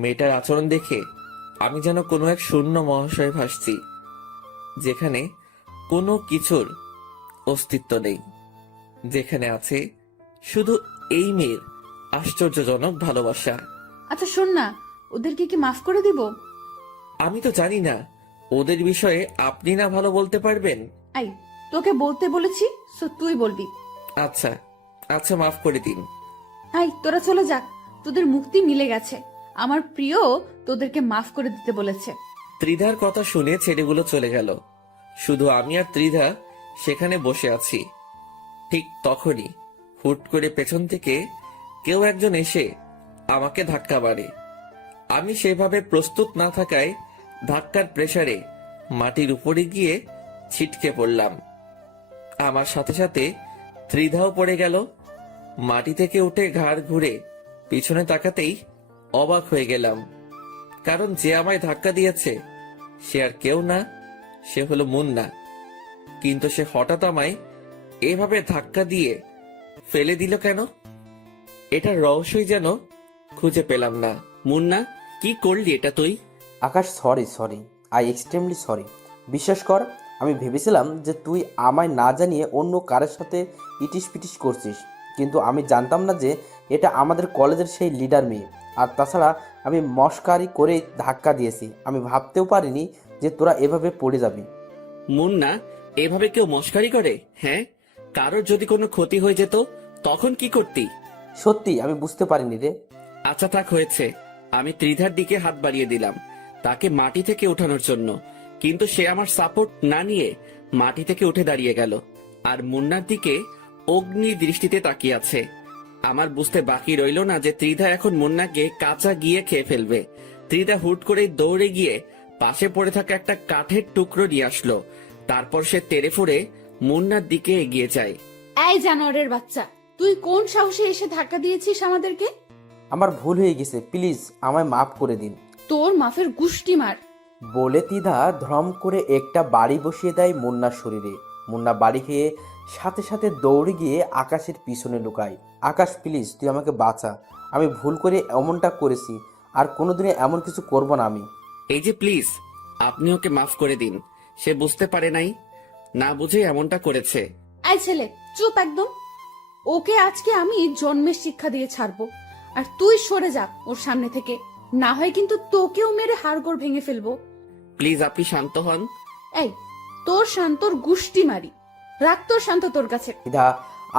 মেয়েটার আচরণ দেখে আমি যেন কোনো এক শূন্য মহাশয়ে ভাসছি, যেখানে কোনো কিছুর অস্তিত্ব নেই, যেখানে আছে শুধু এই মেয়ের আশ্চর্যজনক ভালোবাসা। আচ্ছা শোন না, ওদেরকে কি মাফ করে দিব? আমি তো জানি না, ওদের বিষয়ে আপনি না ভালো বলতে পারবেন। আই, তোকে বলতে বলেছি, সো তুই বলবি। আচ্ছা আচ্ছা, মাফ করে দিন। আই, তোরা চলে যা, তোদের মুক্তি মিলে গেছে। আমার প্রিয় তোদেরকে মাফ করে দিতে বলেছে। ত্রিধার কথা শুনে ছেলেগুলো চলে গেল। শুধু আমি আর ত্রিধা সেখানে বসে আছি। ঠিক তখনই হুট করে পেছন থেকে কেউ একজন এসে আমাকে ধাক্কা মারে। আমি সেভাবে প্রস্তুত না থাকায় ধাক্কার প্রেসারে মাটির উপরে গিয়ে ছিটকে পড়লাম। আমার সাথে সাথে ত্রিধাও পড়ে গেল। মাটি থেকে উঠে ঘাড় ঘুরে পিছনে তাকাতেই অবাক হয়ে গেলাম, কারণ যে আমায় ধাক্কা দিয়েছে সে আর কেউ না, সে হলো মুন্না। কিন্তু সে হঠাৎ আমায় এভাবে ধাক্কা দিয়ে ফেলে দিল কেন? এটার রহস্যই যেন খুঁজে পেলাম না। মুন্না, কি করলি এটা তুই? Akash, sorry sorry, I extremely sorry. বিশ্বাস কর, আমি ভেবেছিলাম যে তুই আমায় না জানিয়ে অন্য কারোর সাথে ইটিস পিটিস করছিস, কিন্তু আমি জানতাম না যে এটা আমাদের কলেজের সেই লিডার মেয়ে। আর তাছাড়া আমি মস্কারি করে ধাক্কা দিয়েছি, আমি ভাবতেও পারিনি যে তোরা এভাবে পড়ে যাবি। মুন্না, এভাবে কেউ মস্কারি করে? হ্যাঁ, কারোর যদি কোনো ক্ষতি হয়ে যেত তখন কি করতি? সত্যি আমি বুঝতে পারিনি রে। আচ্ছা থাক, হয়েছে। আমি ত্রিধার দিকে হাত বাড়িয়ে দিলাম তাকে মাটি থেকে ওঠানোর জন্য, কিন্তু সে আমার সাপোর্ট না নিয়ে মাটি থেকে উঠে দাঁড়িয়ে গেল আর মুন্নার দিকে অগ্নি দৃষ্টিতে তাকিয়ে আছে। আমার বুঝতে বাকি রইল না যে ত্রিধা এখন মুন্নাকে কাঁচা গিয়ে খেয়ে ফেলবে। ত্রিধা হুট করে দৌড়ে গিয়ে পাশে পড়ে থাকা একটা কাঠের টুকরো নিয়ে আসলো। তারপর সে তেড়ে ফুড়ে মুন্নার দিকে এগিয়ে যায়। এই জানোয়ারের বাচ্চা, তুই কোন সাহসে এসে ধাক্কা দিয়েছিস আমাদেরকে? আমার ভুল হয়ে গেছে, প্লিজ আমায় মাফ করে দিন। তোর মাফের গুষ্টি মার। বলে তিধা ধরম করে একটা বাড়ি বসিয়ে দেয় মুন্নার শরীরে। মুন্না বাড়ি খেয়ে সাথে সাথে দৌড়ে গিয়ে আকাশের পিছনে লুকায়। আকাশ, প্লিজ তুই আমাকে বাঁচা, আমি ভুল করে এমনটা করেছি, আর কোনোদিনও এমন কিছু করব না আমি। এই যে প্লিজ, আপনি ওকে মাফ করে দিন। সে বুঝতে পারে নাই, না বুঝে এমনটা করেছে। এই ছেলে, চুপ একদম। ওকে আজকে আমি জন্মের শিক্ষা দিয়ে ছাড়বো, আর তুই সরে যা ওর সামনে থেকে, না হয় কিন্তু তোকেও মেরে হাড়গোড় ভেঙে ফেলবো। প্লিজ আপনি শান্ত হন। এই, তোর শান্তর গুষ্টি মারি। রাখ তোর শান্ত তোর কাছে। তিধা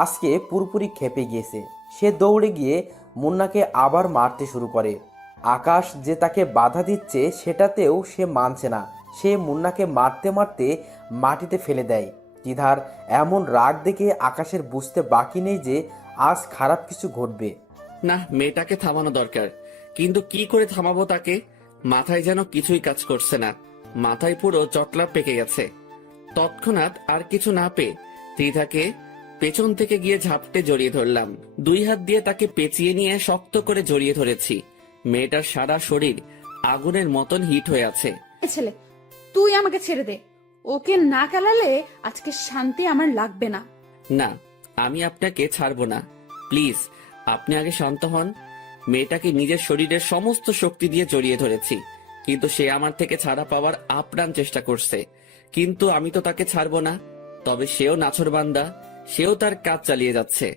আজকে পুরোপুরি খেপে গিয়েছে। সে দৌড়ে গিয়ে মুন্নাকে আবার মারতে শুরু করে। আকাশ যে তাকে বাধা দিচ্ছে সেটাতেও সে মানছে না। সে মুন্নাকে মারতে মারতে মাটিতে ফেলে দেয়। তিধার এমন রাগ দেখে আকাশের বুঝতে বাকি নেই যে আজ খারাপ কিছু ঘটবে। না, মেয়েটাকে থামানো দরকার, কিন্তু কি করে থামাবো তাকে? মাথায় যেন কিছুই কাজ করছে না, মাথায় পুরো জটলা পেকে গেছে। তৎক্ষণাৎ আর কিছু না পেয়ে ত্রিধাকে পেছন থেকে গিয়ে ঝাপটে জড়িয়ে ধরলাম। 2 হাত দিয়ে তাকে পেঁচিয়ে নিয়ে শক্ত করে জড়িয়ে ধরেছি। মেয়েটার সারা শরীর আগুনের মতন হিট হয়ে আছে। এ ছেলে, তুই আমাকে ছেড়ে দে। ওকে না খেলালে আজকে শান্তি আমার লাগবে না। না, আমি আপনাকে ছাড়বো না। প্লিজ, আপনি আগে শান্ত হন। মেয়েটাকে নিজের শরীরের সমস্ত শক্তি দিয়ে জড়িয়ে ধরেছি, কিন্তু সে আমার থেকে ছাড়া পাওয়ার আপ্রাণ চেষ্টা করছে। কিন্তু আমি তো তাকে ছাড়বো না। তবে সেও নাছোড়বান্দা, সেও তার কাজ চালিয়ে যাচ্ছে।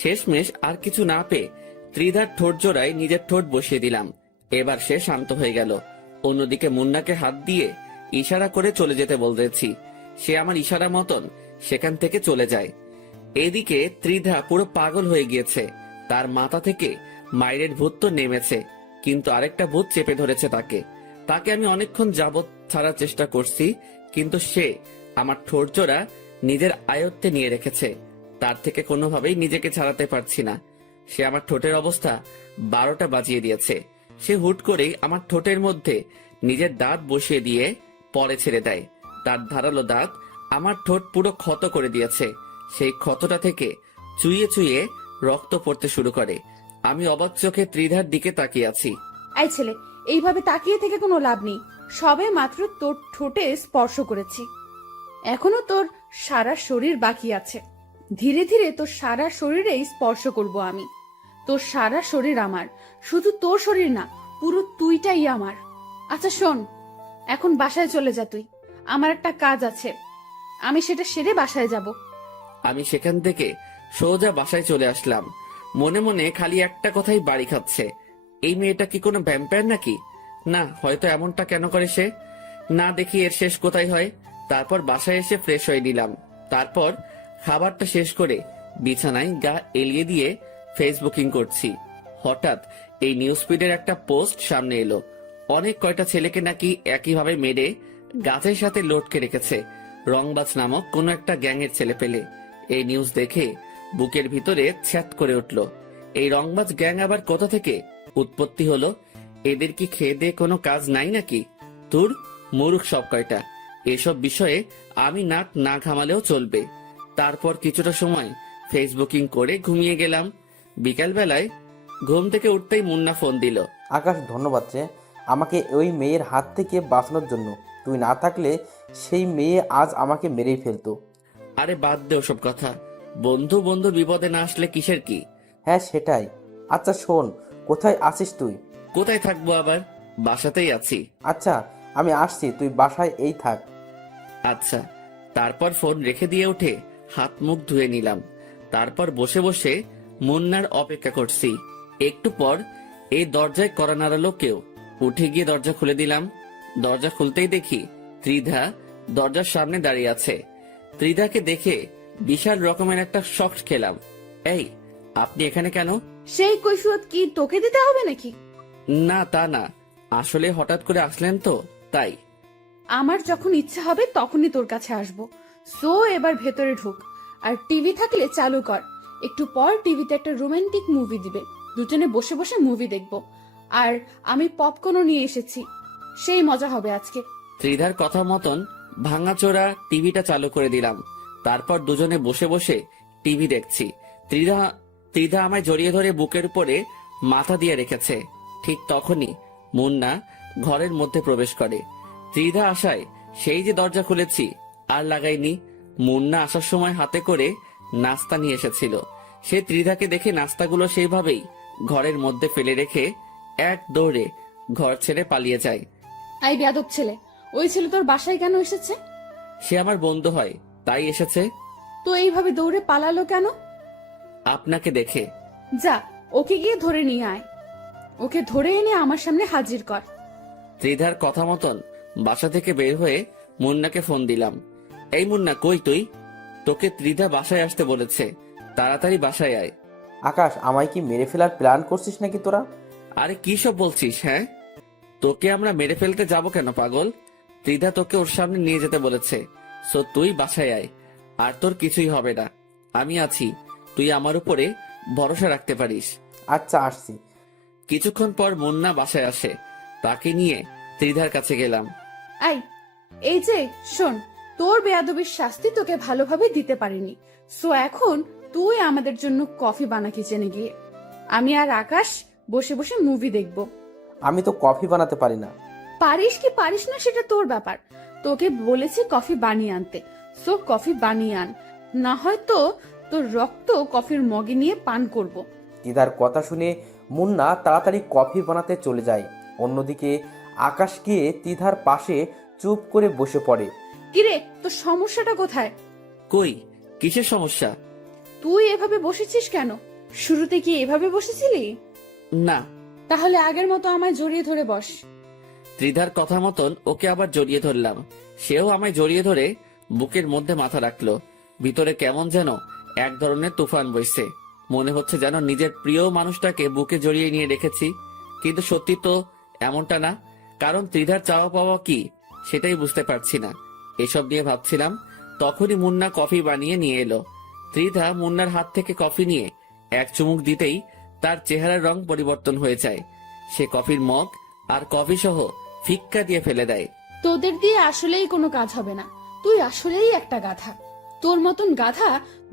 শেষমেশ আর কিছু না পেয়ে ত্রিধার ঠোঁট জোড়ায় নিজের ঠোঁট বসিয়ে দিলাম। এবার সে শান্ত হয়ে গেল। অন্যদিকে মুন্নাকে হাত দিয়ে ইশারা করে চলে যেতে বলতেছি। সে আমার ইশারা মতন সেখান থেকে চলে যায়। এদিকে ত্রিধা পুরো পাগল হয়ে গিয়েছে। তার মাথা থেকে মায়ের ভূত তো নেমেছে, কিন্তু আরেকটা ভূত চেপে ধরেছে তাকে। তাকে আমি অনেকক্ষণ যাবৎ ছাড়ার চেষ্টা করছি, কিন্তু সে আমার ঠোঁট জোড়া নিজের আয়ত্তে নিয়ে রেখেছে। তার থেকে কোনোভাবেই নিজেকে ছাড়াতে পারছি না। সে আমার ঠোঁটের অবস্থা 12টা বাজিয়ে দিয়েছে। সে হুট করেই আমার ঠোঁটের মধ্যে নিজের দাঁত বসিয়ে দিয়ে পরে ছেড়ে দেয়। তার ধারালো দাঁত আমার ঠোঁট পুরো ক্ষত করে দিয়েছে। সেই ক্ষতটা থেকে চুইয়ে চুইয়ে রক্ত পড়তে শুরু করে। আমি অবাক চোখে ত্রিধার দিকে তাকিয়ে আছি। এই ছেলে, এইভাবে তাকিয়ে থেকে কোনো লাভ নেই। সবে মাত্র তোর ঠোঁটে স্পর্শ করেছি, এখনো তোর সারা শরীর বাকি আছে। ধীরে ধীরে তোর সারা শরীরে স্পর্শ করব আমি। তোর সারা শরীর আমার, শুধু তোর শরীর না, পুরো তুইটাই আমার। আচ্ছা শোন, এখন বাসায় চলে যা তুই। আমার একটা কাজ আছে, আমি সেটা সেরে বাসায় যাব। আমি সেখান থেকে সোজা বাসায় চলে আসলাম। মনে মনে খালি একটা কথাই বাড়ি খাচ্ছে, এই মেয়েটা কি কোনো ভ্যাম্পায়ার নাকি? না, হয়তো এমনটা কেন করে সে? না দেখি এর শেষ কোথায় হয়। তারপর বাসায় এসে ফ্রেশ হয়ে নিলাম। তারপর খাবারটা শেষ করে বিছানায় গা এলিয়ে দিয়ে ফেসবুকিং করছি। হঠাৎ এই নিউজ ফিডের একটা পোস্ট সামনে এলো। অনেক কয়টা ছেলেকে নাকি একইভাবে মেরে গাছের সাথে লটকে রেখেছে রংবাজ নামক কোনো একটা গ্যাংয়ের ছেলে পেলে। এই নিউজ দেখে বুকের ভিতরে ছ্যাত করে উঠল। এই রংবাজ গ্যাং আবার কোথা থেকে উৎপত্তি হলো? এদের কি খেয়ে দিয়ে কোনো কাজ নাই নাকি? তোর মূর্খ সব কয়টা। এসব বিষয়ে আমি নাক না ঘামালেও চলবে। তারপর কিছুটা সময় ফেসবুকিং করে ঘুমিয়ে গেলাম। বিকাল বেলায় ঘুম থেকে উঠতেই মুন্না ফোন দিল। আকাশ, ধন্যবাদ রে আমাকে ওই মেয়ের হাত থেকে বাঁচানোর জন্য। তুই না থাকলে সেই মেয়ে আজ আমাকে মেরেই ফেলতো। আরে বাদ দে ওসব কথা। বন্ধু বন্ধু বিপদে না আসলে কিসের কি? হ্যাঁ সেটাই। আচ্ছা শোন, কোথায় আছিস তুই? কোথায় থাকবো আবার, বাসাতেই আছি। আচ্ছা আমি আসছি, তুই বাসায় এই থাক। আচ্ছা। তারপর ফোন রেখে দিয়ে উঠে হাত মুখ ধুয়ে নিলাম। তারপর বসে বসে মুন্নার অপেক্ষা করছি। একটু পর এই দরজায় কড়া নাড়ালো কেউ। উঠে গিয়ে দরজা খুলে দিলাম। দরজা খুলতেই দেখি ত্রিধা দরজার সামনে দাঁড়িয়ে আছে। ত্রিধাকে দেখে বিশাল রকমের একটা শক খেলাম। এই, আপনি এখানে কেন? সেই কৈফিয়ত কি তোকে দিতে হবে নাকি? না, তা না, আসলে হঠাৎ করে আসলেন তো তাই। আমার যখন ইচ্ছা হবে তখনই তোর কাছে আসবো। সো এবার ভেতরে ঢুক, আর টিভি থাকলে চালু কর। একটু পর টিভিতে একটা রোমান্টিক মুভি দিবে, দুজনে বসে বসে মুভি দেখবো। আর আমি পপকর্নও নিয়ে এসেছি, সেই মজা হবে আজকে। ত্রিধার কথা মতন ভাঙাচোরা টিভিটা চালু করে দিলাম। তারপর দুজনে বসে বসে টিভি দেখছি। ত্রিধা আমায় জড়িয়ে ধরে বুকের উপরে মাথা দিয়ে রেখেছে। ঠিক তখনই মুন্না ঘরের মধ্যে প্রবেশ করে। ত্রিধা আসায় সেই যে দরজা খুলেছি আর লাগাইনি। মুন্না আসার সময় হাতে করে নাস্তা নিয়ে এসেছিল। সে ত্রিধাকে দেখে নাস্তাগুলো সেইভাবেই ঘরের মধ্যে ফেলে রেখে এক দৌড়ে ঘর ছেড়ে পালিয়ে যায়। আই বেয়াদব ছেলে, ওই ছেলে তোর বাসায় কেন এসেছে? সে আমার বন্ধু হয়, তাই এসেছে। তো এইভাবে দৌড়ে পালালো কেন? আপনাকে দেখে। যা, ওকে গিয়ে ধরে নিয়ে আয়। ওকে ধরে এনে আমার সামনে হাজির কর। ত্রিধার কথা মতন বাসা থেকে বের হয়ে মুন্নাকে ফোন দিলাম। এই মুন্না, কই তুই? তোকে ত্রিধা বাসায় আসতে বলেছে, তাড়াতাড়ি বাসায় আয়। আকাশ, আমায় কি মেরে ফেলার প্ল্যান করছিস নাকি তোরা? আরে কি সব বলছিস? হ্যাঁ, তোকে আমরা মেরে ফেলতে যাব কেন পাগল? ত্রিধা তোকে ওর সামনে নিয়ে যেতে বলেছে। সো তুই বাসায় আয়, আর তোর কিছুই হবে না। আমি আছি, তুই আমার উপরে ভরসা রাখতে পারিস। আচ্ছা আসছি। কিছুক্ষণ পর মুন্না বাসায় আসে। তাকে নিয়ে ত্রিধার কাছে গেলাম। এই যে শোন, তোর বেয়াদবির শাস্তি তোকে ভালোভাবে দিতে পারিনি, সো এখন তুই আমাদের জন্য কফি বানা কিচেনে গিয়ে। আমি আর আকাশ বসে বসে মুভি দেখব। আমি তো কফি বানাতে পারি না। পারিস কি পারিস না সেটা তোর ব্যাপার। তোকে বলেছি কফি বানিয়ে আনতে, সো কফি বানিয়ে আন, না হয়তো তোর রক্ত কফির মগে নিয়ে পান করব। দিদার কথা শুনে মুন্না তাড়াতাড়ি কফি বানাতে চলে যায়। অন্যদিকে আকাশ গিয়ে তিধার পাশে চুপ করে বসে পড়ে। কিরে, তোর সমস্যাটা কোথায়? কই, কিসের সমস্যা? তুই এভাবে বসেছিস কেন? শুরুতে কি এভাবে বসেছিলি? না। তাহলে আগের মতো আমায় জড়িয়ে ধরে বস। ত্রিধার কথা মতন ওকে আবার জড়িয়ে ধরলাম। সেও আমায় জড়িয়ে ধরে বুকের মধ্যে মাথা রাখলো। ভিতরে কেমন যেন এক ধরনের তুফান বইছে। মনে হচ্ছে যেন নিজের প্রিয় মানুষটাকে বুকে জড়িয়ে নিয়ে রেখেছি, কিন্তু সত্যি তো এমনটা না। কারণ ত্রিধার চাওয়া পাওয়া কি সেটাই বুঝতে পারছি না। এসব নিয়ে ভাবছিলাম, তখনই মুন্না কফি বানিয়ে নিয়ে এলো। ত্রিধা মুন্নার হাত থেকে কফি নিয়ে এক চুমুক দিতেই তার চেহারার রং পরিবর্তন হয়ে যায়। সে কফির মগ আর কফি সহ ফিক্কা দিয়ে ফেলে দেয়। তোদের দিয়ে আসলেই কোনো কাজ হবে না, তুই আসলেই একটা গাধা। তোর মতন গাধা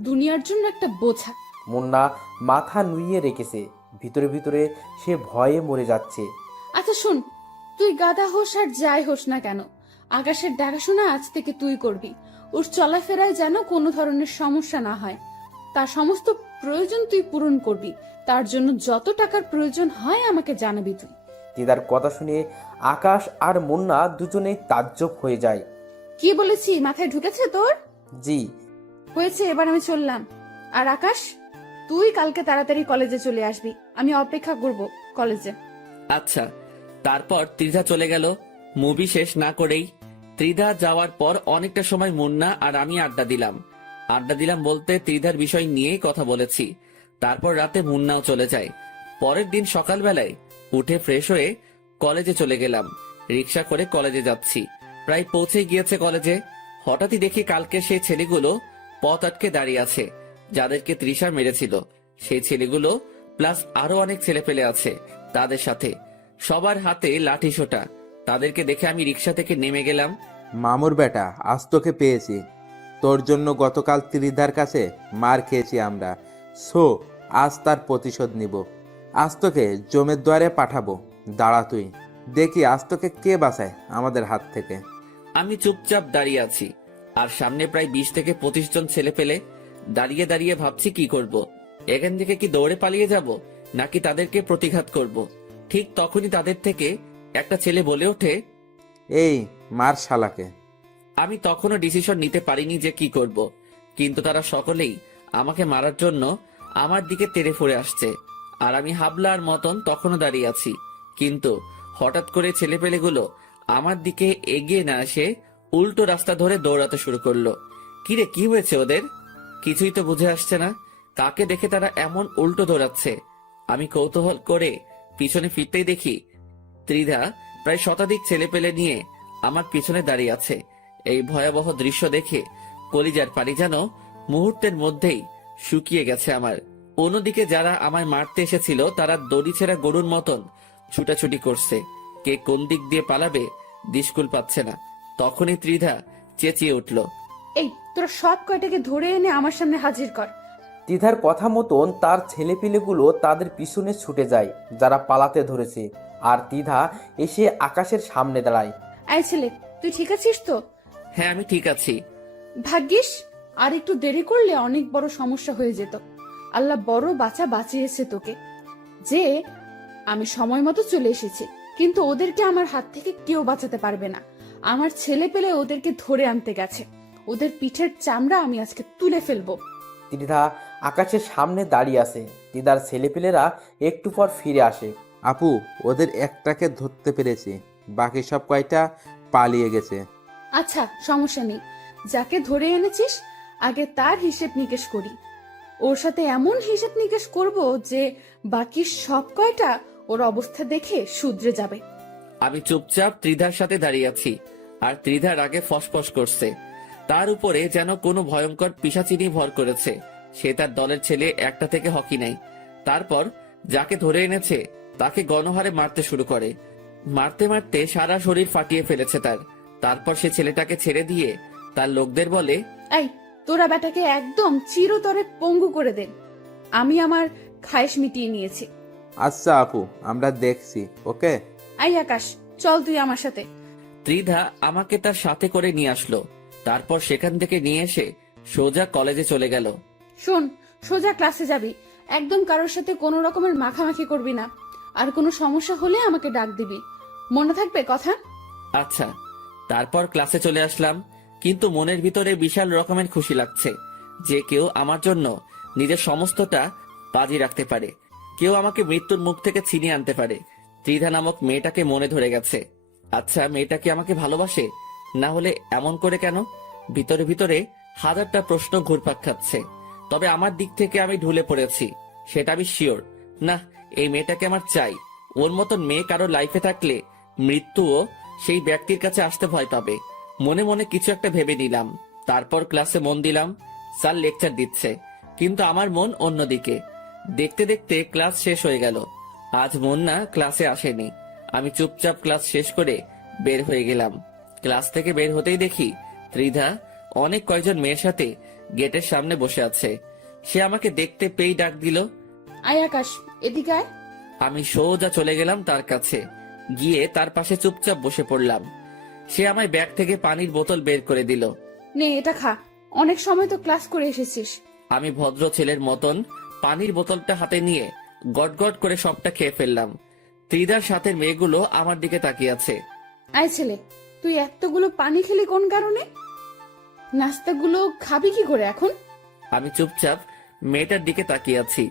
দুনিয়ার জন্য একটা বোঝা। মুন্না মাথা নুইয়ে রেখেছে, ভিতরে ভিতরে সে ভয়ে মরে যাচ্ছে। আচ্ছা শুন, তুই গাধা হোস আর যাই হোস না কেন, আকাশের দেখাশোনা আজ থেকে তুই করবি। ওর চলাফেরায় যেন কোনো ধরনের সমস্যা না হয়, তার সমস্ত প্রয়োজন তুই পূরণ করবি। তার জন্য যত টাকার প্রয়োজন হয় আমাকে জানাবি তুই। দিদার কথা শুনে আকাশ আর মুন্না দুজনেই তাজ্জব হয়ে যায়। কি বলেছি মাথায় ঢুকেছে তোর? জি। হয়েছে, এবার আমি চললাম। আর আকাশ, তুই কালকে তাড়াতাড়ি কলেজে চলে আসবি, আমি অপেক্ষা করব কলেজে। আচ্ছা। তারপর ত্রিধা চলে গেল। মুভি শেষ না করেই ত্রিধা যাওয়ার পর অনেকটা সময় মুন্না আর আমি আড্ডা দিলাম বলতে ত্রিধার বিষয় নিয়েই কথা বলেছি। তারপর রাতে মুন্নাও চলে যায়। পরের দিন সকালবেলায় উঠে ফ্রেশ হয়ে কলেজে চলে গেলাম। রিক্সা করে কলেজে যাচ্ছি, প্রায় পৌঁছে গিয়েছে কলেজে। হঠাৎই দেখি কালকে সেই ছেলেগুলো পথ আটকে দাঁড়িয়ে আছে, যাদেরকে তৃষা মেরেছিল। সেই ছেলেগুলো প্লাস আরো অনেক ছেলে পেলে আছে তাদের সাথে, সবার হাতে লাঠি সোটা। তাদেরকে দেখে আমি রিক্সা থেকে নেমে গেলাম। মামুর বেটা, আজ তোকে পেয়েছি। তোর জন্য গতকাল ত্রিধার কাছে মার খেয়েছি আমরা, সো আজ তার প্রতিশোধ নিব। আজ তোকে জমের দ্বারে পাঠাবো, দাঁড়া তুই দেখি আজ তোকে কে বাঁচায় আমাদের হাত থেকে। আমি চুপচাপ দাঁড়িয়ে আছি, আর সামনে প্রায় 20 থেকে 25 জন ছেলে পেলে দাঁড়িয়ে দাঁড়িয়ে ভাবছি কি করব। এখান থেকে কি দৌড়ে পালিয়ে যাব, নাকি তাদেরকে প্রতিঘাত করব। ঠিক তখনই তাদের থেকে একটা ছেলে বলে ওঠে, এই মার শালাকে। আমি তখনও ডিসিশন নিতে পারিনি যে কি করব, কিন্তু তারা সকলেই আমাকে মারার জন্য আমার দিকে তেড়ে ফুড়ে আসছে। আর আমি হাবলার মতন তখনও দাঁড়িয়ে আছি, কিন্তু হঠাৎ করে ছেলেপেলেগুলো আমার দিকে এগিয়ে না এসে উল্টো রাস্তা ধরে দৌড়াতে শুরু করলো। কিরে, কি হয়েছে ওদের? কিছুই তো বুঝে আসছে না, কাকে দেখে তারা এমন উল্টো দৌড়াচ্ছে। আমি কৌতূহল করে পিছনে ফিরতেই দেখি ত্রিধা প্রায় শতাধিক ছেলেপেলে নিয়ে আমার পিছনে দাঁড়িয়ে আছে। এই ভয়াবহ দৃশ্য দেখে কলিজার পানি যেন মুহূর্তের মধ্যেই শুকিয়ে গেছে আমার। অন্যদিকে যারা আমায় মারতে এসেছিল তারা দড়ি ছেঁড়া গরুর মতন ছুটাছুটি করছে। কে কোন দিক দিয়ে পালাবে দিশকুল পাচ্ছে না। তখনই ত্রিধা চেঁচিয়ে উঠল, এই তোরা সব কয়টাকে ধরে এনে আমার সামনে হাজির কর। তিধার কথা মতন তার ছেলেপিলেগুলো তাদের পিছনে ছুটে যায় যারা পালাতে ধরেছে, আর তিধা এসে আকাশের সামনে দাঁড়ায়। এই ছেলে, তুই ঠিক আছিস তো? হ্যাঁ, আমি ঠিক আছি। ভাগ্যিস, আর একটু দেরি করলে অনেক বড় সমস্যা হয়ে যেত। আল্লাহ বড় বাঁচিয়েছে তোকে, যে আমি সময় মতো চলে এসেছি। কিন্তু ওদেরকে আমার হাত থেকে কেউ বাঁচাতে পারবে না। আমার ছেলে পেলে ওদেরকে ধরে আনতে গেছে, ওদের পিঠের চামড়া আমি আজকে তুলে ফেলবো। তিধা আকাশের সামনে দাঁড়িয়ে আছে। তিধার ছেলেপিলেরা একটু পর ফিরে আসে। আপু, ওদের একটাকে ধরতে পেরেছি, বাকি সব কয়টা পালিয়ে গেছে। আচ্ছা, সমস্যা নেই, যাকে ধরে এনেছিস আগে তার হিসেব নিকেশ করি। ওর সাথে এমন হিসেব নিকেশ করব যে বাকি সব কয়টা ওর অবস্থা দেখে শুধরে যাবে। আমি চুপচাপ ত্রিধার সাথে দাঁড়িয়ে আছি, আর ত্রিধার আগে ফসফস করছে। তার উপরে যেন কোনো ভয়ঙ্কর পিশাচিনি ভর করেছে। সে তার দলের ছেলে একটা থেকে হকি নাই। তারপর যাকে ধরে এনেছে তাকে গণহারে মারতে শুরু করে। মারতে মারতে সারা শরীর ফাটিয়ে ফেলেছে তার। তারপর সে ছেলেটাকে ছেড়ে দিয়ে তার লোকদের বলে, এই তোরা বেটাকে একদম চিরতরে পঙ্গু করে দে। আমি আমার খায়েশ মিটিয়ে নিয়েছি। আচ্ছা আপু, আমরা দেখছি। ওকে। এই আকাশ, চল তুই আমার সাথে। ত্রিধা আমাকে তার সাথে করে নিয়ে আসলো। তারপর সেখান থেকে নিয়ে এসে সোজা কলেজে চলে গেল। শোন, সোজা ক্লাসে যাবি, একদম কারোর সাথে কোনো রকমের মাখামাখি করবি না। আর কোনো সমস্যা হলে আমাকে ডাক দিবি, মনে থাকবে কথা? আচ্ছা। তারপর ক্লাসে চলে আসলাম, কিন্তু মনের ভিতরে বিশাল রকমের খুশি লাগছে যে কেউ আমার জন্য নিজের সমস্তটা বাজি রাখতে পারে, কেউ আমাকে মৃত্যুর মুখ থেকে ছিনিয়ে আনতে পারে। ত্রিধা নামক মেয়েটাকে মনে ধরে গেছে। আচ্ছা, মেয়েটা কি আমাকে ভালোবাসে? না হলে এমন করে কেন? ভিতরে ভিতরে হাজারটা প্রশ্ন ঘুরপাক খাচ্ছে। তবে আমার দিক থেকে আমি ঢুলে পড়েছি, সেটা আমি শিওর। না, এই মেয়েটাকে আমার চাই। ওর মতন মেয়ে কারো লাইফে থাকলে মৃত্যুও সেই ব্যক্তির কাছে আসতে ভয় পাবে। মনে মনে কিছু একটা ভেবে নিলাম। তারপর ক্লাসে মন দিলাম। স্যার লেকচার দিচ্ছে, কিন্তু আমার মন অন্যদিকে। দেখতে দেখতে ক্লাস শেষ হয়ে গেল। আজ মন না ক্লাসে আসেনি। আমি চুপচাপ ক্লাস শেষ করে বের হয়ে গেলাম। ক্লাস থেকে বের হতেই দেখি ত্রিধা অনেক কয়েকজন মেয়ের সাথে গেটের সামনে বসে আছে। সে আমাকে দেখতে পেয়েই ডাক দিল। আয় আকাশ, এদিকে আয়। আমি সোজা চলে গেলাম তার কাছে, গিয়ে তার পাশে চুপচাপ বসে পড়লাম। সে আমায় ব্যাগ থেকে পানির বোতল বের করে দিল। নে এটা খা, অনেক সময় তো ক্লাস করে এসেছিস। আমি ভদ্র ছেলের মতন পানির বোতলটা হাতে নিয়ে গটগট করে সবটা খেয়ে ফেললাম। ত্রিধার সাথে মেয়েগুলো আমার দিকে তাকিয়ে আছে। আয় ছেলে, তুই এতগুলো পানি খেলি কোন কারণে? নাস্তাগুলো খাবি কি করে এখন? আমি চুপচাপ মেয়েটার দিকে তাকিয়ে আছি।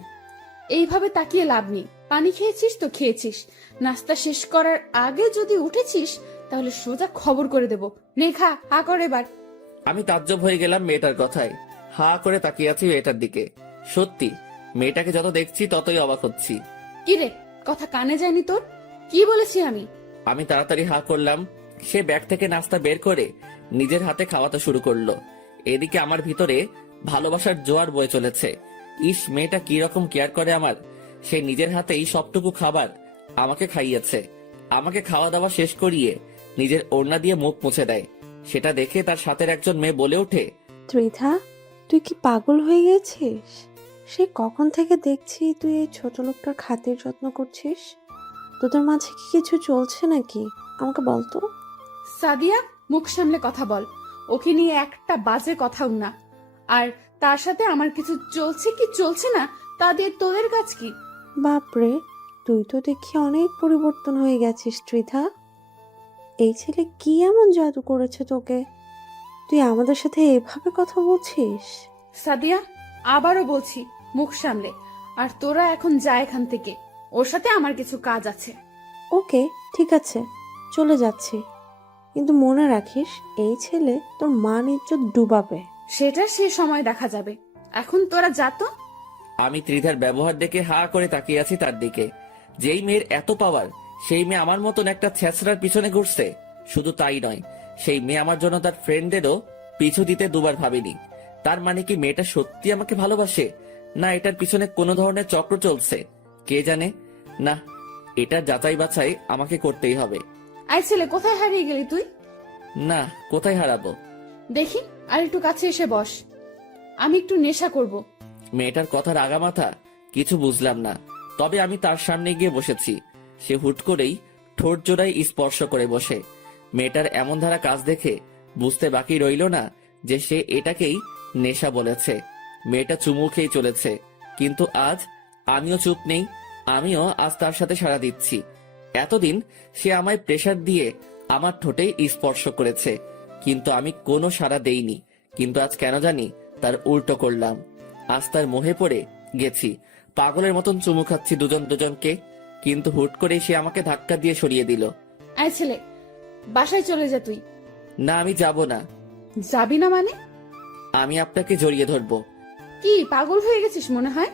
এইভাবে তাকিয়ে লাভ নেই। পানি খেয়েছিস তো খেয়েছিস, নাস্তা শেষ করার আগে যদি উঠেছিস তাহলে সোজা খবর করে দেব। নে খা, হা কর এবার। আমি তাজ্জব হয়ে গেলাম মেয়েটার কথায়। হা করে তাকিয়ে আছি মেয়েটার দিকে। সত্যি, মেয়েটাকে যত দেখছি ততই অবাক হচ্ছি। কি রে, কথা কানে যায়নি তোর? কি বলেছি আমি? আমি তাড়াতাড়ি হা করলাম। সে ব্যাগ থেকে নাস্তা বের করে নিজের হাতে খাওয়াতে শুরু করলো। এদিকে আমার ভিতরে ভালোবাসার জোয়ার বয়ে চলেছে। ইস, মেয়েটা কি রকম কেয়ার করে আমার। সে নিজের হাতেই সবটুকু খাবার আমাকে খাইয়েছে। আমাকে খাওয়া দাওয়া শেষ করিয়ে নিজের ওড়না দিয়ে মুখ মুছে দেয়। সেটা দেখে তার সাথের একজন মেয়ে বলে ওঠে, ত্রিধা, তুই কি পাগল হয়ে গেছিস? সে কখন থেকে দেখছি তুই এই ছোট লোকটার খাতির যত্ন করছিস। তোদের মাঝে কি কিছু চলছে নাকি? আমাকে বলতো। সাদিয়া, মুখ সামলে কথা বল। ওকে নিয়ে একটা বাজে কথাও না। আর তার সাথে আমার কিছু চলছে কি চলছে না তা দিয়ে তোদের কাজ কি? বাপরে, তুই তো দেখি অনেক পরিবর্তন হয়ে গেছিস ত্রিধা। এই ছেলে কি এমন জাদু করেছে তোকে? তুই আমাদের সাথে এভাবে কথা বলছিস? সাদিয়া, আবারও বলছি, মুখ সামলে। আর তোরা এখন যা এখান থেকে, ওর সাথে আমার কিছু কাজ আছে। ওকে, ঠিক আছে, চলে যাচ্ছি। কিন্তু মনে রাখিস, এই ছেলে তোর মান ইজ্জত ডুবাবে। সেটা সে সময় দেখা যাবে, এখন তোরা যা তো। আমি ত্রিধার ব্যবহার দেখে হা করে তাকিয়ে আছি তার দিকে। যেই মেয়ের এত পাওয়ার, সেই মেয়ে আমার মতন একটা ছেঁচড়ার পিছনে ঘুরছে। শুধু তাই নয়, সেই মেয়ে আমার জন্য তার ফ্রেন্ডেরও পিছু দিতে দুবার ভাবিনি। তার মানে কি মেয়েটা সত্যি আমাকে ভালোবাসে, না এটার পিছনে কোনো ধরনের চক্র চলছে? কে জানে। না, এটা যাচাই বাছাই আমাকে করতেই হবে। আই ছেলে, কোথায় হারিয়ে গেলি তুই? না, কোথায় হারাবো? দেখি, আর একটু কাছে এসে বস, আমি একটু নেশা করব। মেয়েটার কথার আগামাথা কিছু বুঝলাম না, তবে আমি তার সামনে গিয়ে বসেছি। সে হুট করেই ঠোঁট জোড়ায় স্পর্শ করে বসে। মেয়েটার এমন ধারা কাজ দেখে বুঝতে বাকি রইল না যে সে এটাকেই নেশা বলেছে। মেয়েটা চুমু খেয়ে চলেছে, কিন্তু আজ আমিও চুপ নেই। আমিও আজ তার সাথে সাড়া দিচ্ছি। এতদিন সে আমায় প্রেসার দিয়ে আমার ঠোঁটেই স্পর্শ করেছে, কিন্তু আমি কোনো সাড়া দেইনি। কিন্তু আজ কেন জানি তার উল্টো করলাম। আজ তার মোহে পড়ে গেছি। পাগলের মতন চুমু খাচ্ছি দুজন দুজনকে, কিন্তু হুট করে সে আমাকে ধাক্কা দিয়ে সরিয়ে দিল। আই ছেলে, বাসায় চলে যা তুই। না, আমি যাব না। যাবি না মানে? আমি আপনাকে জড়িয়ে ধরবো। কি পাগল হয়ে গেছিস মনে হয়?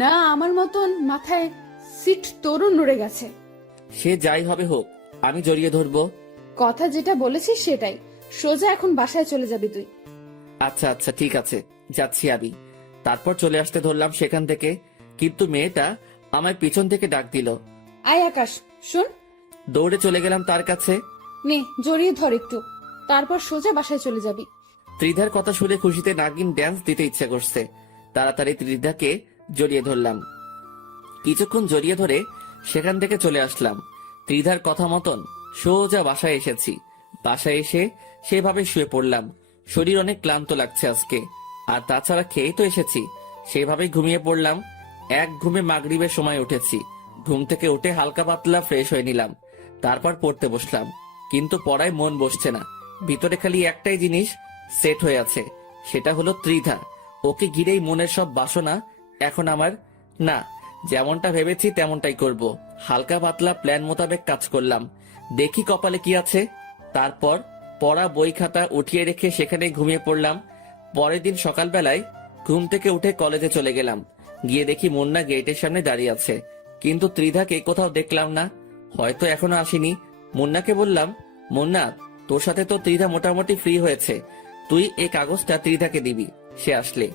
না, আমার মতন মাথায় সিট তোরও নড়ে গেছে। সে যাই হবে হোক, আমি জড়িয়ে ধরবো। কথা যেটা বলেছিস সেটাই। সোজা এখন বাসায় চলে যাবি তুই। আচ্ছা আচ্ছা, ঠিক আছে, যাচ্ছি আমি। তারপর চলে আসতে ধরলাম সেখান থেকে, কিন্তু মেয়েটা আমায় পিছন থেকে ডাক দিল। আয় আকাশ, শোন। দৌড়ে চলে গেলাম তার কাছে। নে জড়িয়ে ধর একটু, তারপর সোজা বাসায় চলে যাবি। ত্রিধার কথা শুনে খুশিতে নাগিন ড্যান্স দিতে ইচ্ছে করছে। তাড়াতাড়ি ত্রিধাকে জড়িয়ে ধরলাম। কিছুক্ষণ জড়িয়ে ধরে সেখান থেকে চলে আসলাম। ত্রিধার কথা মতন সোজা বাসায় এসেছি। বাসায় এসে সেভাবে শুয়ে পড়লাম। শরীর অনেক ক্লান্ত লাগছে আজকে, আর তাছাড়া খেয়ে তো এসেছি, সেভাবেই ঘুমিয়ে পড়লাম। এক ঘুমে মাগরিবের সময় উঠেছি। ঘুম থেকে উঠে হালকা পাতলা ফ্রেশ হয়ে নিলাম, তারপর পড়তে বসলাম। কিন্তু পড়ায় মন বসছে না। ভিতরে খালি একটাই জিনিস সেট হয়ে আছে, সেটা হলো ত্রিধা। ওকে ঘিরেই মনের সব বাসনা এখন আমার। না, যেমনটা ভেবেছি তেমনটাই করব। হালকা পাতলা প্ল্যান মোতাবেক কাজ করলাম। দেখি কপালে কি আছে। তারপর পড়া বই খাতা উঠিয়ে রেখে সেখানে ঘুমিয়ে পড়লাম। পরের দিন সকালবেলায় ঘুম থেকে উঠে কলেজে চলে গেলাম। গিয়ে দেখি মুন্না গেটের সামনে দাঁড়িয়ে আছে, কিন্তু ত্রিধাকে কোথাও দেখলাম না। হয়তো এখনো আসেনি। মুন্নাকে বললাম, মুন্না, তোর সাথে তো ত্রিধা মোটামুটি ফ্রি হয়েছে, তুই এই কাগজটা ত্রিধাকে দিবি, সে আসলে।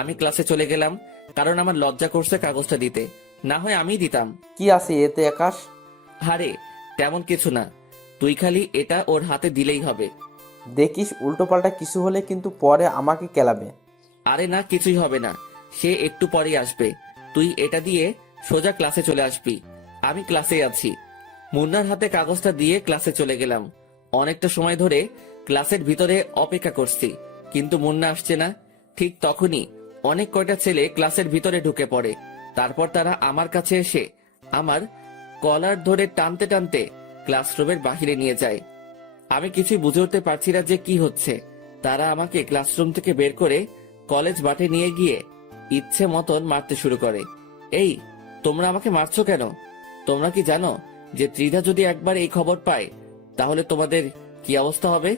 আমি ক্লাসে চলে গেলাম, কারণ আমার লজ্জা করছে কাগজটা দিতে। না হয় আমি দিতাম। কি আছে এতে আকাশ? হারে, তেমন কিছু না, তুই খালি এটা ওর হাতে দিলেই হবে। দেখিস উল্টোপাল্টা কিছু হলে কিন্তু পরে আমাকে কেলাবে। আরে না, কিছুই হবে না, সে একটু পরেই আসবে। তুই এটা দিয়ে সোজা ক্লাসে চলে আসবি, আমি ক্লাসে আছি। মুন্নার হাতে কাগজটা দিয়ে ক্লাসে চলে গেলাম। অনেকটা সময় ধরে ক্লাসের ভিতরে অপেক্ষা করছি, কিন্তু মুন্না আসছে না। ঠিক তখনই অনেক কয়টা ছেলে ক্লাসের ভিতরে ঢুকে পড়ে। তারপর তারা আমার কাছে এসে আমার কলার ধরে টানতে টানতে ক্লাসরুমের বাহিরে নিয়ে যায়। আমি কিছুই বুঝে উঠতে পারছি না যে কি হচ্ছে। তারা আমাকে ক্লাসরুম থেকে বের করে কলেজ মাঠে নিয়ে গিয়ে ইচ্ছে মতন মারতে শুরু করে। এই, তোমরা আমাকে মারছো কেন? তোমরা কি জানো যে ত্রিধা যদি একবার এই খবর পায় তাহলে তোমাদের কি অবস্থা হবে?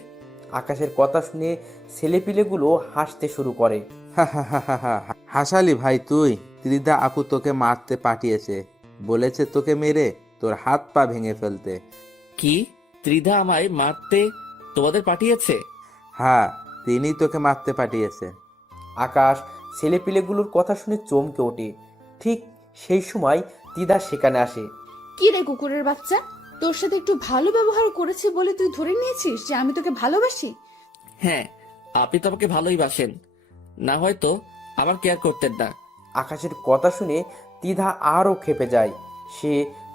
আকাশের কথা শুনে ছেলেপিলেগুলো হাসতে শুরু করে। হাসালি ভাই তুই? ত্রিধা আপু তোকে মারতে পাঠিয়েছে, বলেছে তোকে মেরে তোর হাত পা ভেঙে ফেলতে। কি, ত্রিধা আমায় মারতে তোমাদের পাঠিয়েছে? হ্যাঁ, তিনি তোকে মারতে পাঠিয়েছে। আকাশ ছেলেপিলেগুলোর কথা শুনে চমকে ওঠে। ঠিক সেই সময় দিদা সেখানে আসে। কি রে কুকুরের বাচ্চা, তোর সাথে একটু ভালো ব্যবহার করেছি বলে তুই ধরে নিয়েছিস যে আমি তোকে ভালোবাসি? হ্যাঁ, আপনি তো আমাকে ভালোই বাসেন, না হয়তো আমার কেয়ার করতেন না। আকাশের কথা শুনে দিদা আরও ক্ষেপে যায়। সে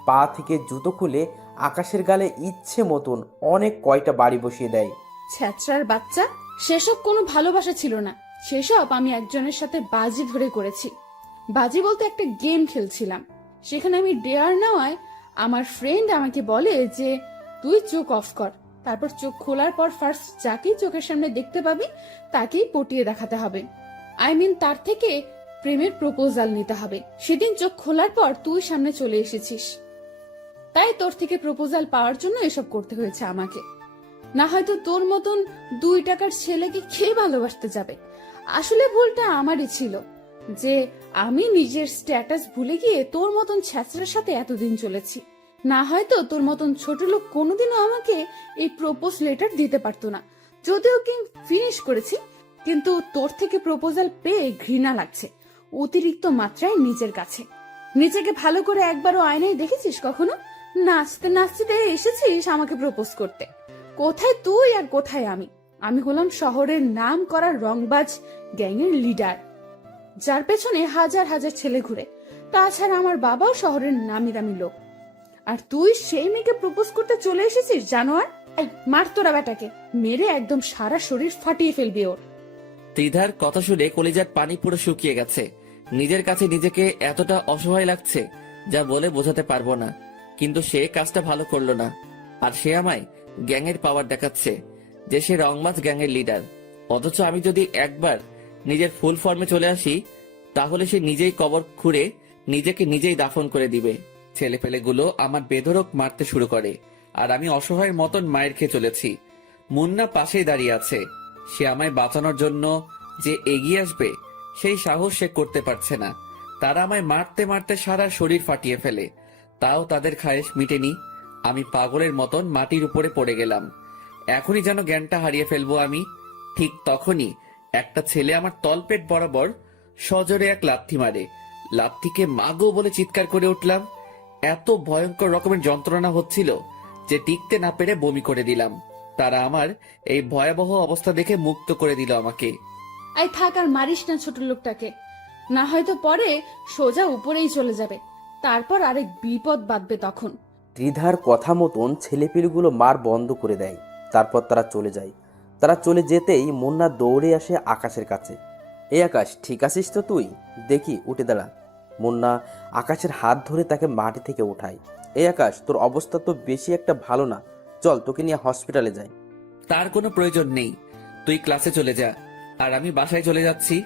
পা থেকে জুতো খুলে আকাশের গালে ইচ্ছে মতন অনেক কয়টা বাড়ি বসিয়ে দেয়। ছ্যাচরার বাচ্চা, সেসব কোনো ভালোবাসা ছিল না। সেসব আমি একজনের সাথে বাজি ধরে করেছি। বাজি বলতে একটা গেম খেলছিলাম, সেখানে আমি ডেয়ার নেওয়ায় আমার ফ্রেন্ড আমাকে বলে যে তুই চোখ অফ কর, তারপর চোখ খোলার পর ফার্স্ট যাকেই চোখের সামনে দেখতে পাবি তাকেই পটিয়ে দেখাতে হবে। তার থেকে প্রেমের প্রপোজাল নিতে হবে। সেদিন চোখ খোলার পর তুই সামনে চলে এসেছিস, তাই তোর থেকে প্রপোজাল পাওয়ার জন্য এসব করতে হয়েছে আমাকে। না হয়তো তোর মতন 2 টাকার ছেলেকে খেয়ে ভালোবাসতে যাবে। আসলে ভুলটা আমারই ছিল যে আমি নিজের স্ট্যাটাস ভুলে গিয়ে তোর মতন ছ্যাচরার সাথে এতদিন চলেছি। না হয়তো তোর মতন ছোট লোক কোনোদিনও আমাকে এই প্রপোজ লেটার দিতে পারতো না। যদিও কি ফিনিশ করেছি, কিন্তু তোর থেকে প্রপোজাল পেয়ে ঘৃণা লাগছে অতিরিক্ত মাত্রায় নিজের কাছে। নিজেকে ভালো করে একবারও আয়নায় দেখেছিস কখনো? নাচতে নাচতে এসেছিস আমাকে প্রপোজ করতে। কোথায় তুই আর কোথায় আমি? আমি হলাম শহরের নাম করা রংবাজ গ্যাংয়ের লিডার, যার পেছনে হাজার হাজার ছেলে ঘুরে। তাছাড়া আমার বাবাও শহরের নামি দামি লোক। আর তুই সেই মেয়েকে প্রপোজ করতে চলে এসেছিস জানোয়ার। মার তোরা বেটাকে, মেরে একদম সারা শরীর ফাটিয়ে ফেলবি ওর। ত্রিধার কথা শুনে কলিজার পানি পুরো শুকিয়ে গেছে। নিজের কাছে নিজেকে এতটা অসহায় লাগছে যা বলে বোঝাতে পারবো না। কিন্তু সে কাজটা ভালো করলো না, আর সে আমায় গ্যাংয়ের পাওয়ার দেখাচ্ছে যে সে রংবাজ গ্যাংয়ের লিডার। অথচ আমি যদি একবার নিজের ফুল ফর্মে চলে আসি তাহলে সে নিজেই কবর খুঁড়ে নিজেকে নিজেই দাফন করে দিবে। ছেলেপেলেগুলো আমার বেধড়ক মারতে শুরু করে, আর আমি অসহায়ের মতন মায়ের খেয়ে চলেছি। মুন্না পাশেই দাঁড়িয়ে আছে। সে আমায় বাঁচানোর জন্য যে এগিয়ে আসবে সেই সাহস সে করতে পারছে না। তারা আমায় মারতে মারতে সারা শরীর ফাটিয়ে ফেলে, তাও তাদের খায়েশ মিটেনি। আমি পাগলের মতন মাটির উপরে পড়ে গেলাম। এখনই যেন জ্ঞানটা হারিয়ে ফেলবো আমি। ঠিক তখনই একটা ছেলে আমার তলপেট বরাবর সজোরে এক লাথি মারে। লাথিকে মাগো বলে চিৎকার করে উঠলাম। এত ভয়ঙ্কর রকমের যন্ত্রণা হচ্ছিল যে টিকতে না পেরে বমি করে দিলাম। তারা আমার এই ভয়াবহ অবস্থা দেখে মুক্ত করে দিল আমাকে। এই থাক আর মারিস না ছোট লোকটাকে, না হয়তো পরে সোজা উপরেই চলে যাবে, তারপর আরেক বিপদ বাঁধবে তখন। ত্রিধার কথা মতন ছেলেপিলগুলো মার বন্ধ করে দেয়। তারপর তারা চলে যায়। তারা চলে যেতেই মুন্না দৌড়ে আসে আকাশের কাছে। এই আকাশ, ঠিক আছিস তো তুই? দেখি, উঠে দাঁড়া। মুন্না আকাশের হাত ধরে তাকে মাটি থেকে উঠায়। এই আকাশ, তোর অবস্থা তো বেশি একটা ভালো না, চল তোকে নিয়ে হসপিটালে যাই। তার কোনো প্রয়োজন নেই, তুই ক্লাসে চলে যা, আর আমি বাসায় চলে যাচ্ছি।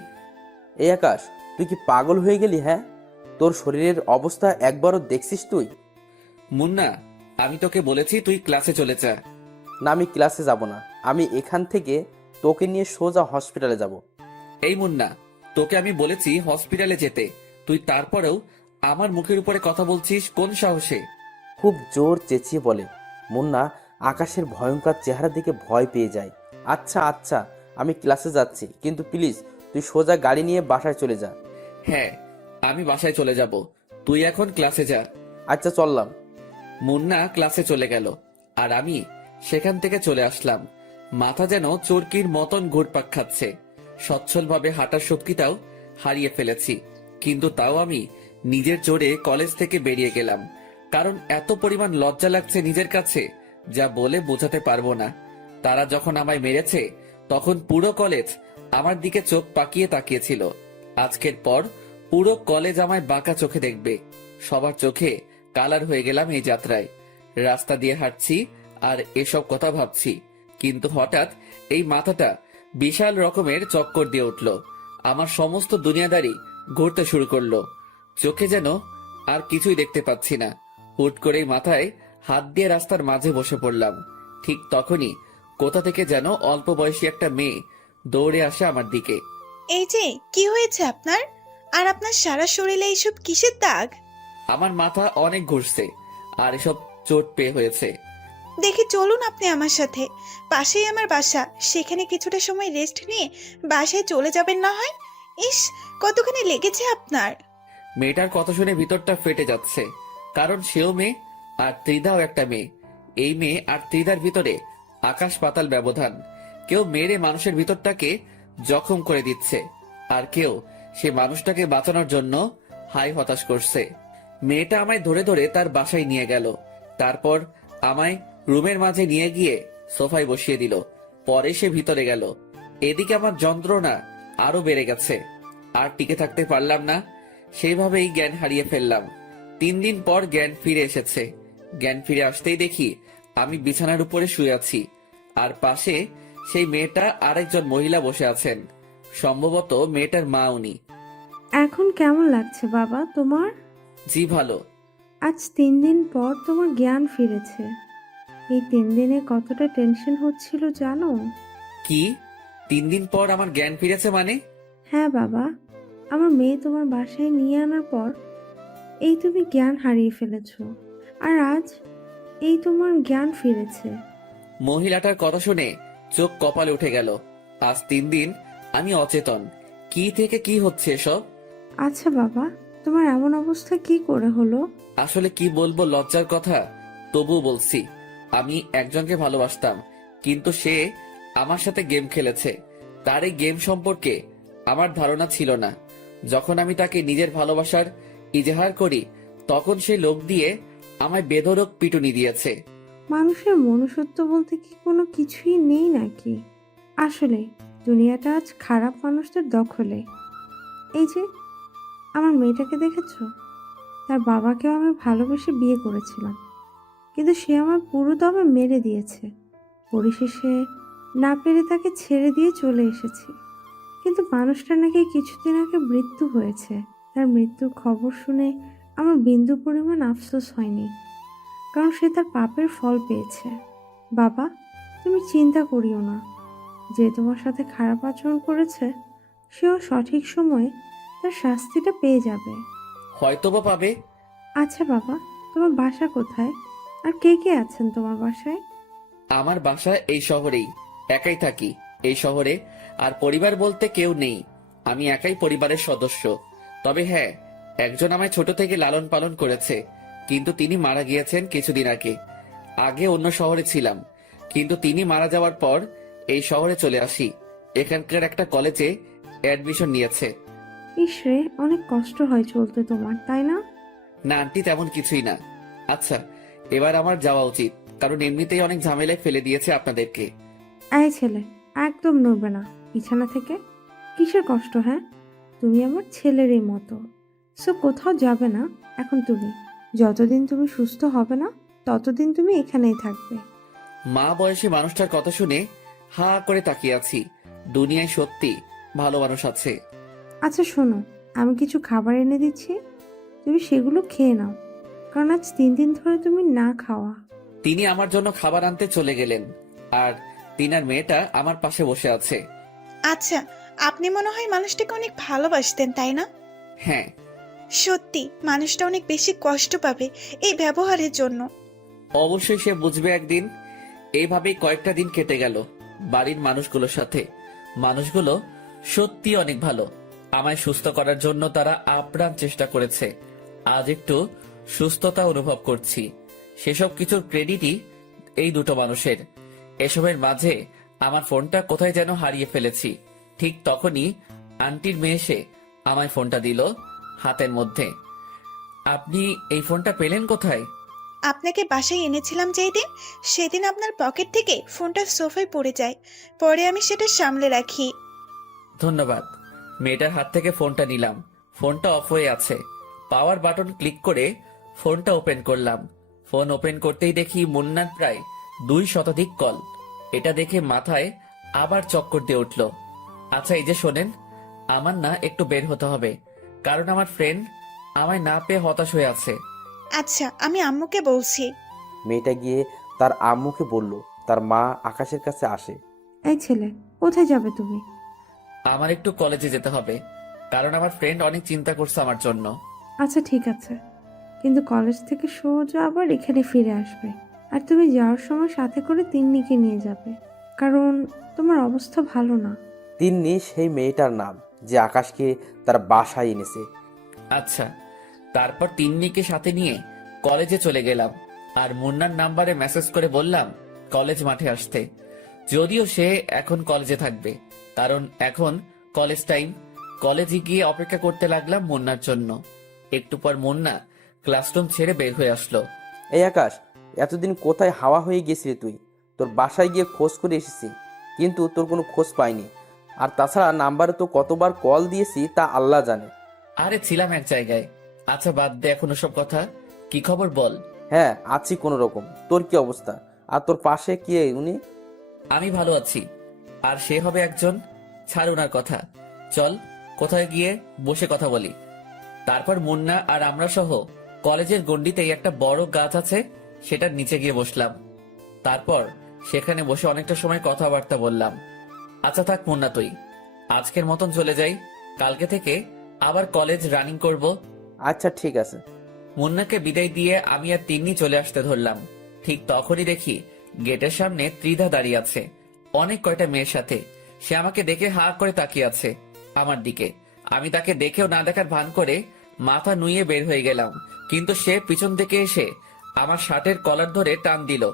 এই আকাশ, তুই কি পাগল হয়ে গেলি? হ্যাঁ, তোর শরীরের অবস্থা একবারও দেখছিস তুই? মুন্না, আমি তোকে বলেছি তুই ক্লাসে চলে যা। না, আমি ক্লাসে যাব না। আমি এখান থেকে তোকে নিয়ে সোজা হসপিটালে যাব। এই মুন্না, তোকে আমি বলেছি হসপিটালে যেতে, তুই তারপরেও আমার মুখের উপরে কথা বলছিস কোন সাহসে? খুব জোর চেঁচিয়ে বলে। মুন্না আকাশের ভয়ঙ্কর চেহারা দেখে ভয় পেয়ে যায়। আচ্ছা আচ্ছা, আমি ক্লাসে যাচ্ছি, কিন্তু প্লিজ তুই সোজা গাড়ি নিয়ে বাসায় চলে যা। হ্যাঁ, আমি বাসায় চলে যাব, তুই এখন ক্লাসে যা। আচ্ছা, চললাম। মুন্না ক্লাসে চলে গেল, আর আমি সেখান থেকে চলে আসলাম। মাথা যেন চরকির মতন ঘুরপাক খাচ্ছে। সচ্ছলভাবে হাঁটার শক্তিটাও হারিয়ে ফেলেছি, কিন্তু তাও আমি নিজের জোরে কলেজ থেকে বেরিয়ে গেলাম। কারণ এত পরিমাণ লজ্জা লাগছে নিজের কাছে, যা বলে বোঝাতে পারবো না। তারা যখন আমায় মেরেছে তখন পুরো কলেজ আমার দিকে চোখ পাকিয়ে তাকিয়েছিল। আজকের পর পুরো কলেজ আমায় বাঁকা চোখে দেখবে। সবার চোখে কালার হয়ে গেলাম এই যাত্রায়। রাস্তা দিয়ে হাঁটছি আর এসব কথা ভাবছি, কিন্তু হঠাৎ এই মাথাটা বিশাল রকমের চক্কর দিয়ে উঠল। আমার সমস্ত দুনিয়াদারি ঘুরতে শুরু করলো। চোখে যেন আর কিছুই দেখতে পাচ্ছি না। হুট করেই মাথায় হাত দিয়ে রাস্তার মাঝে বসে পড়লাম। ঠিক তখনই কোথা থেকে যেন অল্প বয়সী একটা মেয়ে দৌড়ে আসে আমার দিকে। এই যে, কি হয়েছে আপনার? আর আপনার সারা শরীরে এইসব কিসের দাগ? আমার মাথা অনেক ঘুরছে আর এসব চোট পেয়ে হয়েছে। দেখি চলুন আপনি আমার সাথে, পাশেই আমার বাসা, সেখানে কিছুটা সময় রেস্ট নিয়ে বাসায় চলে যাবেন না হয়। ইস, কতখানি লেগেছে আপনার। মেয়েটার কথা শুনে ভিতরটা ফেটে যাচ্ছে, কারণ সেও মেয়ে আর ত্রিধাও একটা মেয়ে। এই মেয়ে আর ত্রিধার ভিতরে আকাশ পাতাল ব্যবধান। কেউ মেরে মানুষের ভিতরটাকে জখম করে দিচ্ছে, আর কেউ সে মানুষটাকে বাঁচানোর জন্য হাই হতাশ করছে। মেয়েটা আমায় ধরে ধরে তার বাসায় নিয়ে গেল, তারপর আমায় রুমের মাঝে নিয়ে গিয়ে সোফায় বসিয়ে দিল। পরে সে ভিতরে গেল। এদিকে আমার যন্ত্রণা আরো বেড়ে গেছে, আর টিকে থাকতে পারলাম না। সেইভাবেই জ্ঞান হারিয়ে ফেললাম। 3 দিন পর জ্ঞান ফিরে এসেছে। জ্ঞান ফিরে আসতেই দেখি আমি বিছানার উপরে শুয়ে আছি, আর পাশে সেই মেয়েটা আরেকজন মহিলা বসে আছেন। সম্ভবত মেয়েটার মা উনি। এখন কেমন লাগছে বাবা তোমার? জি ভালো। আজ 3 দিন পর তোমার জ্ঞান ফিরেছে। এই 3 দিনে কতটা টেনশন হচ্ছিল জানো? কি 3 দিন পর আমার জ্ঞান ফিরেছে মানে? হ্যাঁ বাবা, আমার মেয়ে তোমার বাসায় নিয়ে আনার পর এই তুমি জ্ঞান হারিয়ে ফেলেছো, আর আজ এই তোমার জ্ঞান ফিরেছে। মহিলাটার কথা শুনে চোখ কপালে উঠে গেল। আজ 3 দিন আমি অচেতন। কি থেকে কি হচ্ছে এসব? আচ্ছা বাবা, তোমার এমন অবস্থা কি করে হলো? আসলে কি বলবো, লজ্জার কথা, তবুও বলছি। আমি একজনকে ভালোবাসতাম, কিন্তু সে আমার সাথে গেম খেলেছে। তার এই গেম সম্পর্কে আমার ধারণা ছিল না। যখন আমি তাকে নিজের ভালোবাসার ইজহার করি, তখন সে লোক দিয়ে আমায় বেধড়ক পিটুনি দিয়েছে। মানুষের মনুষ্যত্ব বলতে কি কোনো কিছুই নেই নাকি? আসলে দুনিয়াটা আজ খারাপ মানুষদের দখলে। এই যে আমার মেয়েটাকে দেখেছো? তার বাবাকেও আমি ভালোবেসে বিয়ে করেছিলাম, কিন্তু সে আমার পুরো দমে মেরে দিয়েছে। পরিশেষে না পেরে তাকে ছেড়ে দিয়ে চলে এসেছি। কিন্তু মানুষটা নাকি কিছুদিন আগে মৃত্যু হয়েছে। তার মৃত্যুর খবর শুনে আমার বিন্দু পরিমাণ আফসোস হয়নি, কারণ সে তার পাপের ফল পেয়েছে। বাবা, তুমি চিন্তা করিও না। যে তোমার সাথে খারাপ আচরণ করেছে, সেও সঠিক সময়ে তার শাস্তিটা পেয়ে যাবে। হয়তোবা পাবে। আচ্ছা বাবা, তোমার বাসা কোথায়? আর কে কে আছেন তোমার বাসায়? আমার বাসা এই শহরেই। একাই থাকি এই শহরে, আর পরিবার বলতে কেউ নেই। আমি একাই পরিবারের সদস্য। তবে হ্যাঁ, একজন আমায় ছোট থেকে লালন পালন করেছে, কিন্তু তিনি মারা গিয়েছেন কিছুদিন আগে। আগে অন্য শহরে ছিলাম, কিন্তু তিনি মারা যাওয়ার পর এই শহরে চলে আসি। এখানকার একটা কলেজে অ্যাডমিশন নিয়েছে। ইসরে, অনেক কষ্ট হয় চলতে তোমার, তাই না? না আন্টি, তেমন কিছুই না। আচ্ছা, এবার আমার যাওয়া উচিত, কারণ এমনিতেই অনেক ঝামেলায় ফেলে দিয়েছে আপনাদেরকে। এই ছেলে, একদম নড়বে না বিছানা থেকে। কিসের কষ্ট? হ্যাঁ, তুমি আমার ছেলেরই মতো। সো কোথাও যাবে না এখন তুমি। যতদিন তুমি সুস্থ হবে না ততদিন তুমি এখানেই থাকবে। মা বয়সী মানুষটার কথা শুনে হা করে তাকিয়ে আছি। দুনিয়ায় সত্যি ভালো মানুষ আছে। আচ্ছা শোনো, আমি কিছু খাবার এনে দিচ্ছি, তুমি সেগুলো খেয়ে নাও, কারণ আজ 3 দিন ধরে তুমি না খাওয়া। তিনি আমার জন্য খাবার আনতে চলে গেলেন, আর তিনার মেয়েটা আমার পাশে বসে আছে। আচ্ছা, আপনি মনে হয় মানুষটাকে অনেক ভালোবাসতেন, তাই না? হ্যাঁ। সত্যি মানুষটা অনেক বেশি কষ্ট পাবে এই ব্যবহারের জন্য। অবশ্যই সে বুঝবে একদিন। এইভাবেই কয়েকটা দিন কেটে গেল বাড়ির মানুষগুলোর সাথে। মানুষগুলো সত্যি অনেক ভালো। আমায় সুস্থ করার জন্য তারা আপ্রাণ চেষ্টা করেছে। আজ একটু সুস্থতা অনুভব করছি। সেসব কিছুর ক্রেডিটই এই দুটো মানুষের। এসবের মাঝে আমার ফোনটা কোথায় যেন হারিয়ে ফেলেছি। ঠিক তখনই আন্টির মেয়ে এসে আমায় ফোনটা দিল হাতের মধ্যে। আপনি এই ফোনটা পেলেন কোথায়? আপনাকে বাসায় এনেছিলাম যেই দিন, সেদিন আপনার পকেট থেকে ফোনটা সোফায় পড়ে যায়, পরে আমি সেটা সামলে রাখি। ধন্যবাদ। মেয়েটার হাত থেকে ফোনটা নিলাম। ফোনটা অফ হয়ে আছে। পাওয়ার বাটন ক্লিক করে ফোনটা ওপেন করলাম। ফোন ওপেন করতেই দেখি মুন্নার প্রায় 2 শতাধিক কল। এটা দেখে মাথায় আবার চক্কর দিয়ে উঠল। আচ্ছা এই যে শোনেন, আমার না একটু বের হতে হবে, কারণ আমার ফ্রেন্ড আমায় না পেয়ে হতাশ হয়ে আছে। আচ্ছা, আমি আম্মুকে বলছি। মেয়েটা গিয়ে তার আম্মুকে বলল তার মা আকাশের কাছে আসে। এই ছেলে, কোথায় যাবে তুমি? আমার একটু কলেজে যেতে হবে, কারণ আমার ফ্রেন্ড অনেক চিন্তা করছে আমার জন্য। আচ্ছা ঠিক আছে, কিন্তু কলেজ থেকে সোজা আবার এখানে ফিরে আসবে। আর তুমি যাওয়ার সময় সাথে করে তিন্নিকে নিয়ে যাবে, কারণ তোমার অবস্থা ভালো না। তিন্নি সেই মেয়েটার নাম যে আকাশকে তার বাসায় এনেছে। আচ্ছা। তারপর তিন্নিকে সাথে নিয়ে কলেজে চলে গেলাম, আর মুন্নার নাম্বারে মেসেজ করে বললাম কলেজ মাঠে আসতে। যদিও সে এখন কলেজে থাকবে, কারণ এখন কলেজ টাইম। কলেজে গিয়ে অপেক্ষা করতে লাগলাম মুন্নার জন্য। একটু পর মুন্না ক্লাসরুম ছেড়ে বের হয়ে আসলো। এই আকাশ, এতদিন কোথায় হাওয়া হয়ে গেছিলি তুই? তোর বাসায় গিয়ে খোঁজ করে এসেছি, কিন্তু তোর কোনো খোঁজ পাইনি। আর তাছাড়া নাম্বারে তো কতবার কল দিয়েছি তা আল্লাহ জানে। আরে ছিলাম এক জায়গায়। আচ্ছা বাদ দে এখন সব কথা, কি খবর বল। হ্যাঁ আছি কোনো রকম। তোর কি অবস্থা? আর তোর পাশে কি উনি? আমি ভালো আছি, আর সে হবে একজন। ছাড় ওনার কথা, চল কোথায় গিয়ে বসে কথা বলি। তারপর মুন্না আর আমরা সহ কলেজের গন্ডিতেই একটা বড় গাছ আছে, সেটার নিচে গিয়ে বসলাম। তারপর সেখানে বসে অনেকটা সময় কথাবার্তা বললাম। আচ্ছা থাক মুন্না, তুই আজকের মতন চলে যাই। কালকে থেকে আবার কলেজ রানিং করব। আচ্ছা ঠিক আছে। মুন্নাকে বিদায় দিয়ে আমি আর তিন্নি চলে আসতে ধরলাম। ঠিক তখনই দেখি গেটের সামনে ত্রিধা দাঁড়িয়ে আছে অনেক কয়টা মেয়ের সাথে। সে আমাকে দেখে হা করে তাকিয়ে আছে আমার দিকে। আমি তাকে দেখেও না দেখার ভান করে মাথা নুয়ে বের হয়ে গেলাম, কিন্তু সে পিছন থেকে এসে আমার শার্টের কলার ধরে টান দিল।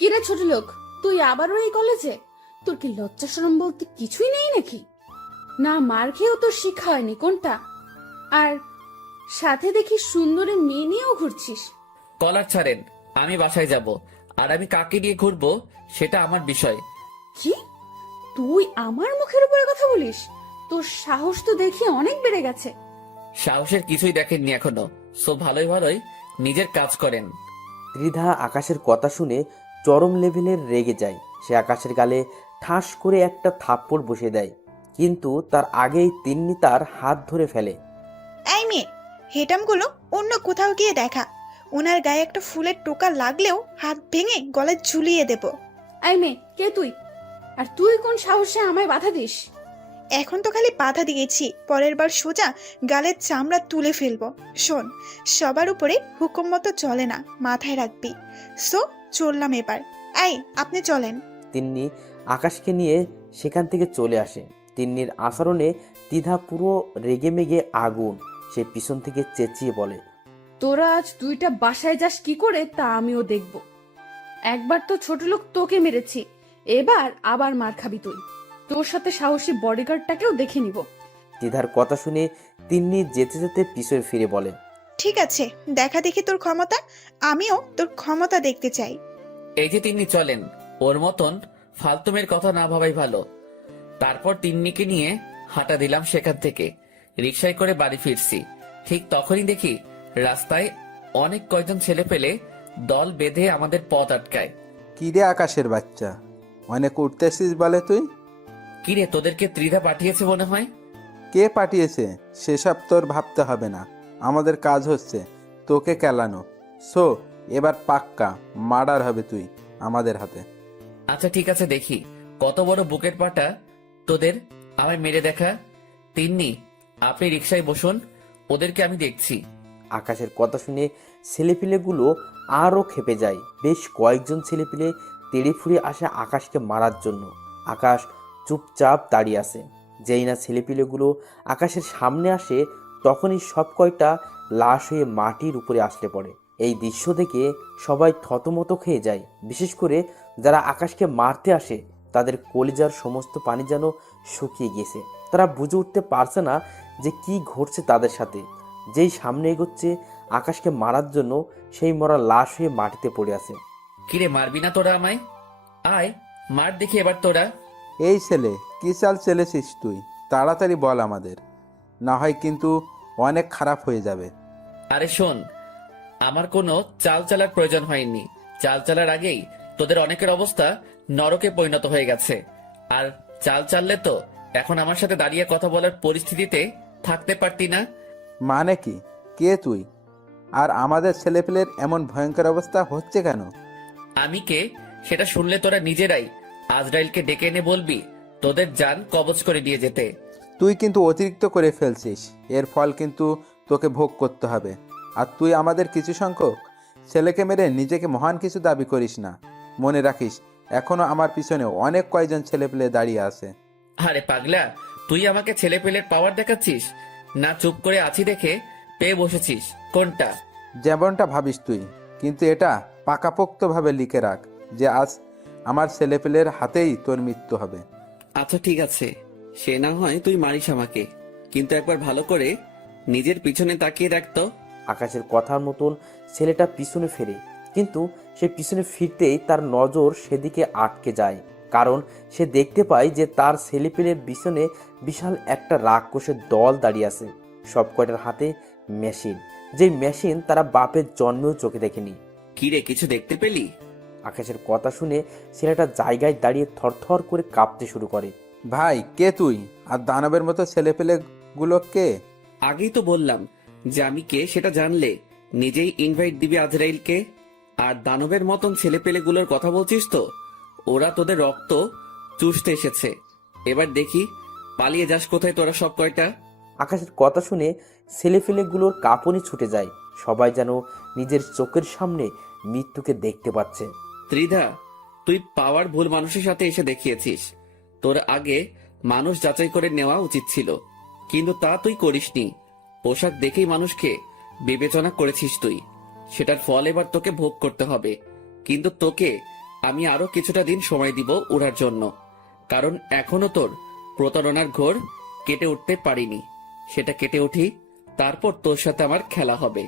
কিরে ছোট লোক, তুই আবারও এই কলেজে? তোর কি লজ্জা শরম বলতে কিছুই নেই নাকি? না মার খেয়েও তোর শিক্ষা হয়নি কোনটা? আর সাথে দেখি সুন্দরী মেয়ে নিয়েও ঘুরছিস। কলার ছাড়েন, আমি বাসায় যাব, আর আমি কাকে নিয়ে ঘুরবো সেটা আমার বিষয়। কি? তুই আমার মুখের উপরে কথা বলিস? তোর সাহস তো দেখি অনেক বেড়ে গেছে। সাহসের কিছুই দেখেননি এখনো, সো ভালোই ভালোই নিজের কাজ করেন। ত্রিধা আকাশের কথা শুনে চরম লেভেলের রেগে যায়। সে আকাশের গালে ঠাস করে একটা থাপ্পড় বসিয়ে দেয়, কিন্তু তার আগেই তিন্নি তার হাত ধরে ফেলে। এই মেয়ে, হেটামগুলো অন্য কোথাও গিয়ে দেখা। ওনার গায়ে একটা ফুলের টোকা লাগলেও হাত ভেঙে গলায় ঝুলিয়ে দেব। এই মেয়ে, কে তুই? আর তুই কোন সাহসে আমায় বাধা দিস? এখন তো খালি বাধা দিয়েছি, পরের বার সোজা গালের চামড়া তুলে ফেলবো। শোন, সবার উপরে হুকুম মতো চলে না, মাথায় রাখবি। সো চললাম এবার। এই আপনি চলেন। তিন্নি আকাশকে নিয়ে সেখান থেকে চলে আসে। তিন্নির আচরণে ত্রিধা পুরো রেগে মেগে আগুন। সে পিছন থেকে চেঁচিয়ে বলে, তোরা আজ দুইটা বাসায় যাস কি করে তা আমিও দেখব। একবার তো ছোট লোক তোকে মেরেছি, এবার আবার মার খাবি তুই। তোর সাথে সাহসী বডিগার্ডটাকেও দেখে নিব। ত্রিধার কথা শুনে তিন্নি যেতে যেতে পিছনে ফিরে বলে, ঠিক আছে, দেখা দেখি তোর ক্ষমতা। আমিও তোর ক্ষমতা দেখতে চাই। এই যে তিন্নি চলেন, ওর মতন ফালতুমের কথা না ভাবাই ভালো। তারপর তিন্নিকে নিয়ে হাঁটা দিলাম সেখান থেকে। রিকশায় করে বাড়ি ফিরছি, ঠিক তখনই দেখি রাস্তায় অনেক কয়জন ছেলে পেলে দল বেঁধে আমাদের পথ আটকায়। কি রে আকাশের বাচ্চা, অনেক উঠতেছিস বলে তুই? কিরে, তোদেরকে ত্রিধা পাঠিয়েছে মনে হয়? কে পাঠিয়েছে সেসব তোর ভাবতে হবে না, আমাদের কাজ হচ্ছে তোকে কেলানো। সো এবার পাক্কা মার্ডার হবে তুই আমাদের হাতে। আচ্ছা ঠিক আছে, দেখি কত বড় বুকের পাটা তোদের, আমায় মেরে দেখা। তিন্নি, আপনি রিকশায় বসুন, ওদেরকে আমি দেখছি। আকাশের কথা শুনে ছেলেপিলেগুলো আরও খেপে যায়। বেশ কয়েকজন ছেলেপিলে তেড়ে ফুড়ে আসে আকাশকে মারার জন্য। আকাশ চুপচাপ দাঁড়িয়ে আছে। যেই না ছেলেপিলেগুলো আকাশের সামনে আসে, তখনই সব কয়টা লাশ হয়ে মাটির উপরে আসলে পড়ে। এই দৃশ্য দেখে সবাই থতমত খেয়ে যায়। বিশেষ করে যারা আকাশকে মারতে আসে, তাদের কলিজার সমস্ত পানি যেন শুকিয়ে গেছে। তারা বুঝে উঠতে পারছে না যে কি ঘটছে তাদের সাথে। যেই সামনে এগোচ্ছে আকাশকে মারার জন্য, সেই মরা লাশ হয়ে মাটিতে পড়ে আছে। কিরে, মারবি না তোরা আমায়? আয় মার দেখি এবার তোরা। এই ছেলে, কি চাল চেলেছিস তুই? তাড়াতাড়ি বল আমাদের, না হয় কিন্তু অনেক খারাপ হয়ে যাবে। আরে শোন, আমার কোনো চাল চালার প্রয়োজন হয়নি। চাল চালার আগেই তোদের অনেকের অবস্থা নরকে পরিণত হয়ে গেছে। আর চাল চাললে তো এখন আমার সাথে দাঁড়িয়ে কথা বলার পরিস্থিতিতে থাকতে পারতি না। মানে কি? কে তুই? আর আমাদের ছেলেপেলের এমন ভয়ঙ্কর অবস্থা হচ্ছে কেন? আমি কে সেটা শুনলে তোরা নিজেরাই আজরাইলকে ডেকে এনে বলবি তোদের জান কবজ করে দিয়ে যেতে। তুই কিন্তু অতিরিক্ত করে ফেলছিস, এর ফল কিন্তু তোকে ভোগ করতে হবে। আর তুই আমাদের কিছু সংখ্যক ছেলেকে মেরে নিজেকে মহান কিছু দাবি করিস না। মনে রাখিস, এখনো আমার পিছনে অনেক কয়জন ছেলেপেলে দাঁড়িয়ে আছে। আরে পাগলা, তুই আমাকে ছেলে পেলের পাওয়ার দেখাচ্ছিস না? চুপ করে আছি দেখে পেয়ে বসেছিস কোনটা? যেমনটা ভাবিস তুই, কিন্তু এটা পাকাপোক্তভাবে লিখে রাখ যে আজ আমার ছেলেপেলের হাতেই তোর মৃত্যু হবে। আচ্ছা ঠিক আছে, সে না হয় তুই মারিস আমাকে, কিন্তু একবার ভালো করে নিজের পিছনে তাকিয়ে দেখতো। আকাশের কথার মতন ছেলেটা পিছনে ফেরে, কিন্তু সে পিছনে ফিরতেই তার নজর সেদিকে আটকে যায়। কারণ সে দেখতে পায় যে তার ছেলেপেলের পিছনে বিশাল একটা রাক্ষসের দল দাঁড়িয়ে আছে। সব কয়টার হাতে মেশিন, যেই মেশিন তারা বাপের জন্মেও চোখে দেখেনি। কিরে, কিছু দেখতে পেলি? আকাশের কথা শুনে ছেলেটা জায়গায় দাঁড়িয়ে থরথর করে কাঁপতে শুরু করে। ভাই, কে তুই? আর দানবের মতো ছেলেপেলেগুলো কে? আগেই তো বললাম যে আমি কে সেটা জানলে নিজেই ইনভাইট দিবি আজরাইলকে। আর দানবের মতন ছেলেপেলেগুলোর কথা বলছিস তো, ওরা তোদের রক্ত চুষতে এসেছে। এবার দেখি পালিয়ে যাস কোথায় তোরা সব কয়টা। আকাশের কথা শুনে ছেলেফেলেগুলোর কাঁপুনি ছুটে যায়। সবাই যেন নিজের চোখের সামনে মৃত্যুকে দেখতে পাচ্ছে। ত্রিধা, তুই পাওয়ার ভুল মানুষের সাথে এসে দেখিয়েছিস। তোর আগে মানুষ যাচাই করে নেওয়া উচিত ছিল, কিন্তু তা তুই করিসনি। পোশাক দেখেই মানুষকে বিবেচনা করেছিস তুই। সেটার ফল এবার তোকে ভোগ করতে হবে। কিন্তু তোকে আমি আরো কিছুটা দিন সময় দিব উড়ার জন্য, কারণ এখনো তোর প্রতারণার ঘোর কেটে উঠতে পারিনি। সেটা কেটে উঠি, তারপর তোর সাথে আমার খেলা হবে।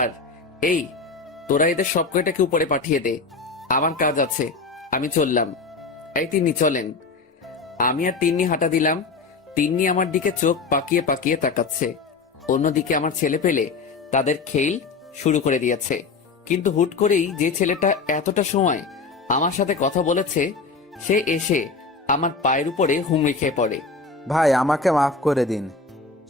আর এই, তোরা এদের সব কয়টাকে উপরে পাঠিয়ে দে, আমার কাজ আছে, আমি চললাম। এই তিন্নি চলেন। আমি আর তিন্নি হাঁটা দিলাম। তিন্নি আমার দিকে চোখ পাকিয়ে পাকিয়ে তাকাচ্ছে। অন্যদিকে আমার ছেলে পেলে তাদের খেল শুরু করে দিয়েছে। কিন্তু হুট করেই যে ছেলেটা এতটা সময় আমার সাথে কথা বলেছে, সে এসে আমার পায়ের উপরে হুমড়ি খেয়ে পড়ে। ভাই, আমাকে মাফ করে দিন।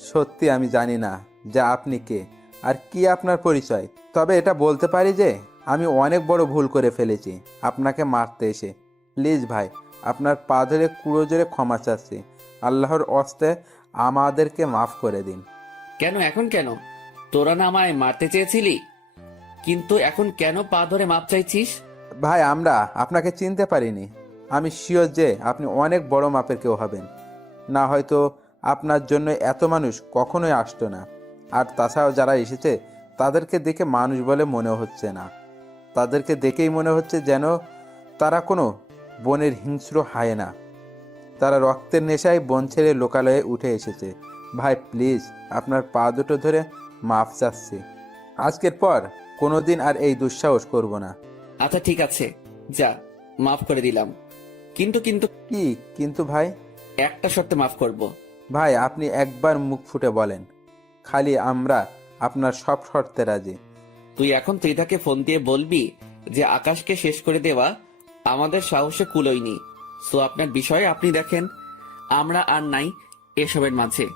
সত্যি আমি জানি না যে আপনি কে আর কি আপনার পরিচয়। তবে এটা বলতে পারি যে আমি অনেক বড় ভুল করে ফেলেছি আপনাকে মারতে এসে। প্লিজ ভাই, আপনার পা ধরে কুড়ো জোরে ক্ষমা চাচ্ছি। আল্লাহর ওয়াস্তে আমাদেরকে মাফ করে দিন। কেন এখন কেন? তোরা না আমায় মারতে চেয়েছিলি, কিন্তু এখন কেন পা ধরে মাপ চাইছিস? ভাই, আমরা আপনাকে চিনতে পারিনি। আমি শিওর যে আপনি অনেক বড় মাপের কেউ হবেন, না হয়তো আপনার জন্য এত মানুষ কখনোই আসতো না। আর তাছাড়াও যারা এসেছে তাদেরকে দেখে মানুষ বলে মনে হচ্ছে না। তাদেরকে দেখেই মনে হচ্ছে যেন তারা কোনো বনের হিংস্র হায়েনা। তারা রক্তের নেশায় বন ছেড়ে লোকালয়ে উঠে এসেছে। ভাই প্লিজ, আপনার পা দুটো ধরে মাফ চাচ্ছি। আজকের পর কোনোদিন আর এই দুঃসাহস করব না। আচ্ছা ঠিক আছে, যা, মাফ করে দিলাম। কিন্তু কিন্তু কি কিন্তু ভাই? একটা শর্তে মাফ করব। ভাই আপনি একবার মুখ ফুটে বলেন, খালি আমরা আপনার সব শর্তে রাজি। তুই এখন ত্রিধাকে ফোন দিয়ে বলবি যে আকাশকে শেষ করে দেওয়া আমাদের সাহসে কুলোয়নি। সো আপনার বিষয়ে আপনি দেখেন, আমরা আর নাই এসবের মাঝে।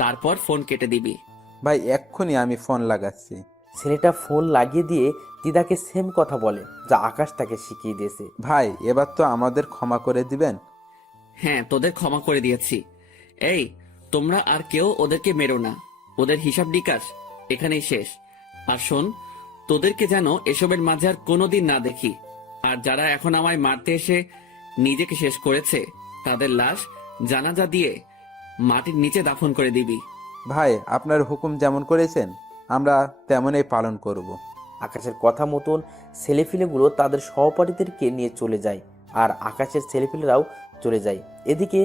তারপর ফোন কেটে দিবি। ভাই এক্ষুনি আমি ফোন লাগাচ্ছি। ছেলেটা ফোন লাগিয়ে দিয়ে দিদাকে সেম কথা বলে যা আকাশ তাকে শিখিয়ে দিয়েছে। ভাই এবার তো আমাদের ক্ষমা করে দিবেন। হ্যাঁ, তোদের ক্ষমা করে দিয়েছি। এই, তোমরা আর কেউ ওদেরকে মেরো না। ওদের হিসাব নিকাশ এখানেই শেষ। আর শোন, তোদেরকে যেন এসবের মাঝে আর কোনোদিন না দেখি। আর যারা এখন আমায় মারতে এসে নিজেকে শেষ করেছে, তাদের লাশ জানাজা দিয়ে মাটির নিচে দাফন করে দিবি। ভাই আপনার হুকুম যেমন করেছেন আমরা তেমনই পালন করব। আকাশের কথা মতন ছেলেপিলেগুলো তাদের সহপাঠীদেরকে নিয়ে চলে যায়, আর আকাশের ছেলেপিলেরাও চলে যায়। এদিকে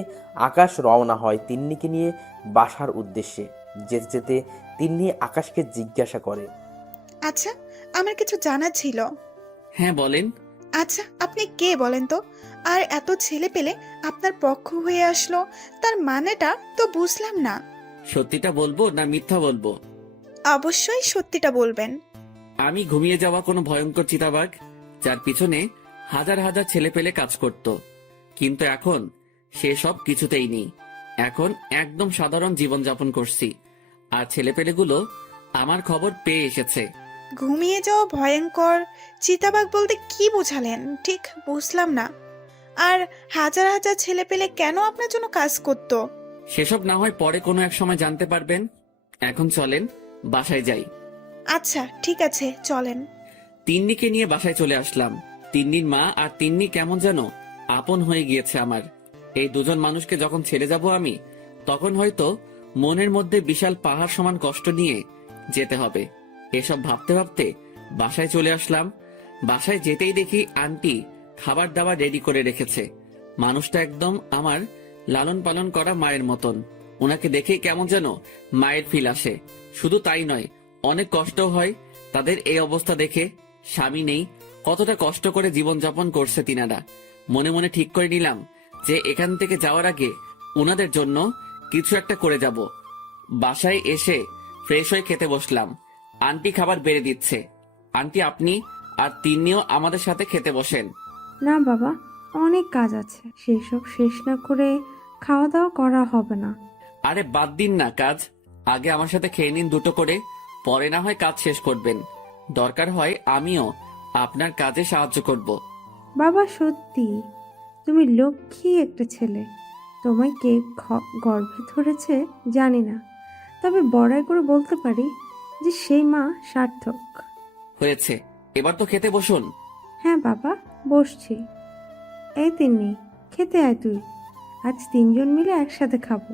আকাশ রওনা হয় তিন্নিকে নিয়ে বাসার উদ্দেশ্যে। যেতে যেতে তিন্নি আকাশকে জিজ্ঞাসা করে, আচ্ছা, আমার কিছু জানা ছিল। হ্যাঁ বলেন। আচ্ছা, আপনি কে বলেন তো? আর এত ছেলে পেলে আপনার পক্ষ হয়ে আসলো, তার মানেটা তো বুঝলাম না। সত্যিটা বলবো না মিথ্যা বলবো? অবশ্যই সত্যিটা বলবেন। আমি ঘুমিয়ে যাওয়া কোনো ভয়ঙ্কর চিতাবাঘ, যার পিছনে হাজার হাজার ছেলে পেলে কাজ করত। কিন্তু এখন সেসব কিছুতেই নেই। এখন একদম সাধারণ জীবনযাপন করছি। আর ছেলেপেলেগুলো আমার খবর পেয়ে এসেছে। ঘুমিয়ে যাওয়া ভয়ঙ্কর চিতাবাঘ বলতে কি বোঝালেন? ঠিক বুঝলাম না। আর হাজার হাজার ছেলে পেলে কেন আপনার জন্য কাজ করতো? সেসব না হয় পরে কোনো এক সময় জানতে পারবেন। এখন চলেন, বাসায় যাই। আচ্ছা ঠিক আছে, চলেন। তিন্নিকে নিয়ে বাসায় চলে আসলাম। তিন্নির মা আর তিন্নি কেমন যেন আপন হয়ে গিয়েছে আমার। এই দুজন মানুষকে যখন ছেড়ে যাব আমি, তখন হয়তো মনের মধ্যে বিশাল পাহাড় সমান কষ্ট নিয়ে যেতে হবে। এসব ভাবতে ভাবতে বাসায় চলে আসলাম। বাসায় যেতেই দেখি আন্টি খাবার দাবার রেডি করে রেখেছে। মানুষটা একদম আমার লালন পালন করা মায়ের মতন। ওনাকে দেখেই কেমন যেন মায়ের ফিল আসে। শুধু তাই নয়, অনেক কষ্ট হয় তাদের এই অবস্থা দেখে। স্বামী নেই, কতটা কষ্ট করে জীবনযাপন করছে তিনারা। মনে মনে ঠিক করে নিলাম যে এখান থেকে যাওয়ার আগে ওনাদের জন্য কিছু একটা করে যাব। বাসায় এসে ফ্রেশ হয়ে খেতে বসলাম। আন্টি খাবার বেড়ে দিচ্ছে। আন্টি আপনি আর তিন্নিও আমাদের সাথে খেতে বসেন। না বাবা, অনেক কাজ আছে, সেসব শেষ না করে খাওয়া দাওয়া করা হবে না। আরে বাদ দিন না কাজ, আগে আমার সাথে খেয়ে নিন দুটো করে, পরে না হয় কাজ শেষ করবেন। দরকার হয় আমিও আপনার কাজে সাহায্য করব। বাবা সত্যি তুমি লক্ষ্মী একটা ছেলে। তোমায় কে গর্ভে ধরেছে জানি না, তবে বড়াই করে বলতে পারি যে সেই মা সার্থক। হয়েছে, এবার তো খেতে বসুন। হ্যাঁ বাবা, বসছি। এই তিন্নি, খেতে আয় তুই, আজ তিনজন মিলে একসাথে খাবো।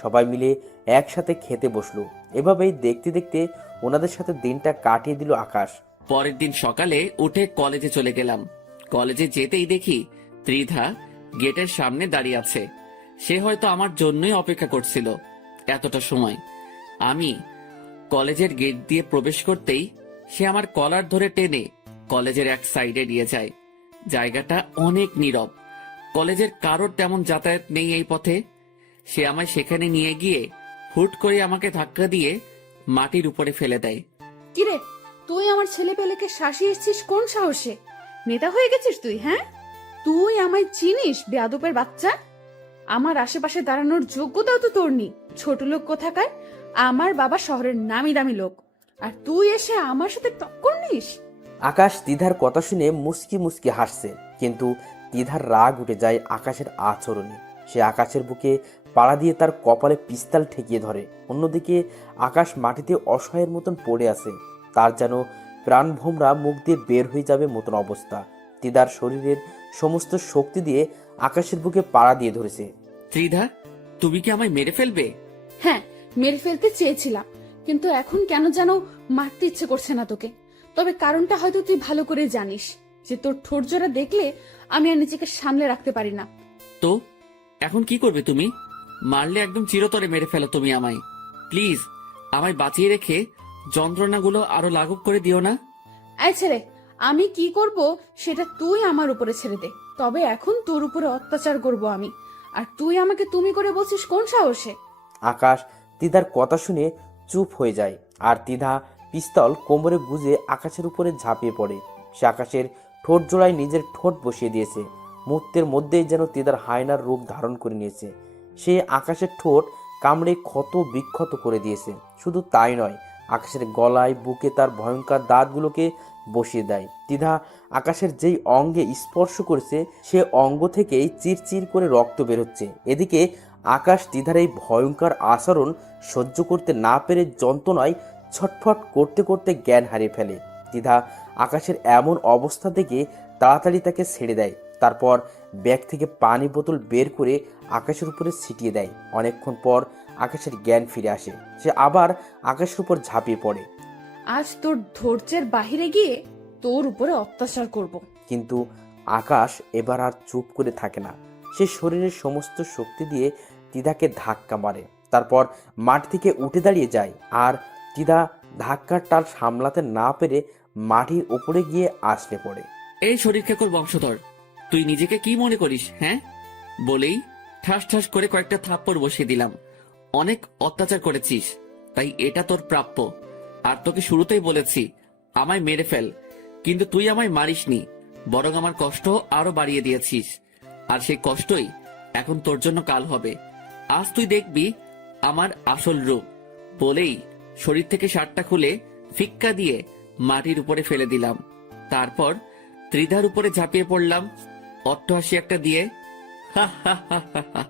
সবাই মিলে একসাথে খেতে বসলো। এভাবেই দেখতে দেখতে ওনাদের সাথে দিনটা কাটিয়ে দিল আকাশ। পরের দিন সকালে উঠে কলেজে চলে গেলাম। কলেজে যেতেই দেখি ত্রিধা গেটের সামনে দাঁড়িয়ে আছে। সে হয়তো আমার জন্যই অপেক্ষা করছিল এতটা সময়। আমি কলেজের গেট দিয়ে প্রবেশ করতেই সে আমার কলার ধরে টেনে কলেজের এক সাইডে নিয়ে যায়। জায়গাটা অনেক নীরব, কলেজের কারোর তেমন যাতায়াত নেই এই পথে। সে আমায় সেখানে নিয়ে গিয়ে হুট করে আমাকে ধাক্কা দিয়ে মাটির উপরে ফেলে দেয়। কিরে, তুই আমার ছেলে পেলেকে শাসিয়ে এসছিস কোন সাহসে? নেতা হয়ে গেছিস তুই? হ্যাঁ, তুই আমায় চিনিস বেয়াদবের বাচ্চা? আমার আশেপাশে দাঁড়ানোর যোগ্যতাও তো তোর নেই, ছোট লোক কোথাকার। আমার বাবা শহরের নামি দামি লোক, আর তুই এসে আমার সাথে টক্কর নিস? আকাশ দ্বিধার কথা শুনে মুস্কি মুস্কি হাসছে, কিন্তু দ্বিধার রাগ উঠে যায় আকাশের আচরণে। সে আকাশের বুকে পাড়া দিয়ে তার কপালে পিস্তল ঠেকিয়ে ধরে। অন্যদিকে আকাশ মাটিতে অসহায়ের মতন পড়ে আছে, তার যেন প্রাণভোমরা মুখ দিয়ে বের হয়ে যাবে মতন অবস্থা। দিদার শরীরের সমস্ত শক্তি দিয়ে আকাশের বুকে পাড়া দিয়ে ধরেছে। ত্রিধা, তুমি কি আমায় মেরে ফেলবে? হ্যাঁ, মেরে ফেলতে চেয়েছিলাম, কিন্তু এখন কেন যেন মারতে ইচ্ছে করছে না তোকে। তবে কারণটা হয়তো তুই ভালো করে জানিস, যে তোর ঠোঁটজোড়া দেখলে আমি আর নিজেকে সামলে রাখতে পারি না। তো এখন কি করবে তুমি? মারলে একদম চিরতরে মেরে ফেলো তুমি আমায়। প্লিজ আমায় বাঁচিয়ে রেখে যন্ত্রণাগুলো আরো লাঘব করে দিও না। এই ছেলে, আমি কি করব সেটা তুই আমার উপরে ছেড়ে দে। তবে এখন তোর উপরে অত্যাচার করব আমি, আর তুই আমাকে তুমি করে বলছিস কোন সাহসে? আকাশ তিধার কথা শুনে চুপ হয়ে যায়, আর তিধা পিস্তল কোমরে গুজে আকাশের উপরে ঝাঁপিয়ে পড়ে। সে আকাশের ঠোঁট জোড়ায় নিজের ঠোঁট বসিয়ে দিয়েছে। মুহূর্তের মধ্যেই যেন তিধার হায়নার রূপ ধারণ করে নিয়েছে। সে আকাশের ঠোঁট কামড়ে ক্ষত বিক্ষত করে দিয়েছে। শুধু তাই নয়, আকাশের গলায় বুকে তার ভয়ঙ্কর দাঁতগুলোকে বসিয়ে দেয়। তিধা আকাশের যেই অঙ্গে স্পর্শ করেছে সে অঙ্গ থেকেই চিরচির করে রক্ত বেরোচ্ছে। এদিকে আকাশ তিধার এই ভয়ঙ্কর আচরণ সহ্য করতে না পেরে যন্ত্রণায় ছটফট করতে করতে জ্ঞান হারিয়ে ফেলে। তিধা আকাশের এমন অবস্থা দেখে তাড়াতাড়ি তাকে ছেড়ে দেয়। তারপর ব্যাগ থেকে পানি বোতল বের করে আকাশের উপরে ছিটিয়ে দেয়। অনেকক্ষণ পর আকাশের জ্ঞান ফিরে আসে। সে আবার আকাশের উপর ঝাঁপিয়ে পড়ে। আজ তোর ধৈর্যের বাহিরে গিয়ে তোর উপরে অত্যাচার করব। কিন্তু আকাশ এবার আর চুপ করে থাকে না। সে শরীরের সমস্ত শক্তি দিয়ে তিধাকে ধাক্কা মারে। তারপর মাঠ থেকে উঠে দাঁড়িয়ে যায়, আর তিধা ধাক্কার টাল সামলাতে না পেরে মাটির ওপরে গিয়ে আছড়ে পড়ে। এই শরীর খেকর বংশধর, তুই নিজেকে কি মনে করিস? হ্যাঁ, বলেই ঠাস ঠাস করে কয়েকটা থাপ্পড় বসিয়ে দিলাম। অনেক অত্যাচার করেছিস, তাই এটা তোর প্রাপ্য। আর তোকে শুরুতেই বলেছি আমায় মেরে ফেল, কিন্তু তুই আমায় মারিসনি, বরং আমার কষ্ট আরো বাড়িয়ে দিয়েছিস। আর সেই কষ্টই এখন তোর জন্য কাল হবে। আজ তুই দেখবি আমার আসল রূপ। বলেই শরীর থেকে শার্টটা খুলে ফিক্কা দিয়ে মাটির উপরে ফেলে দিলাম। তারপর ত্রিধার উপরে ঝাঁপিয়ে পড়লাম অট্টহাসি একটা দিয়ে। হা হা হা হা হা।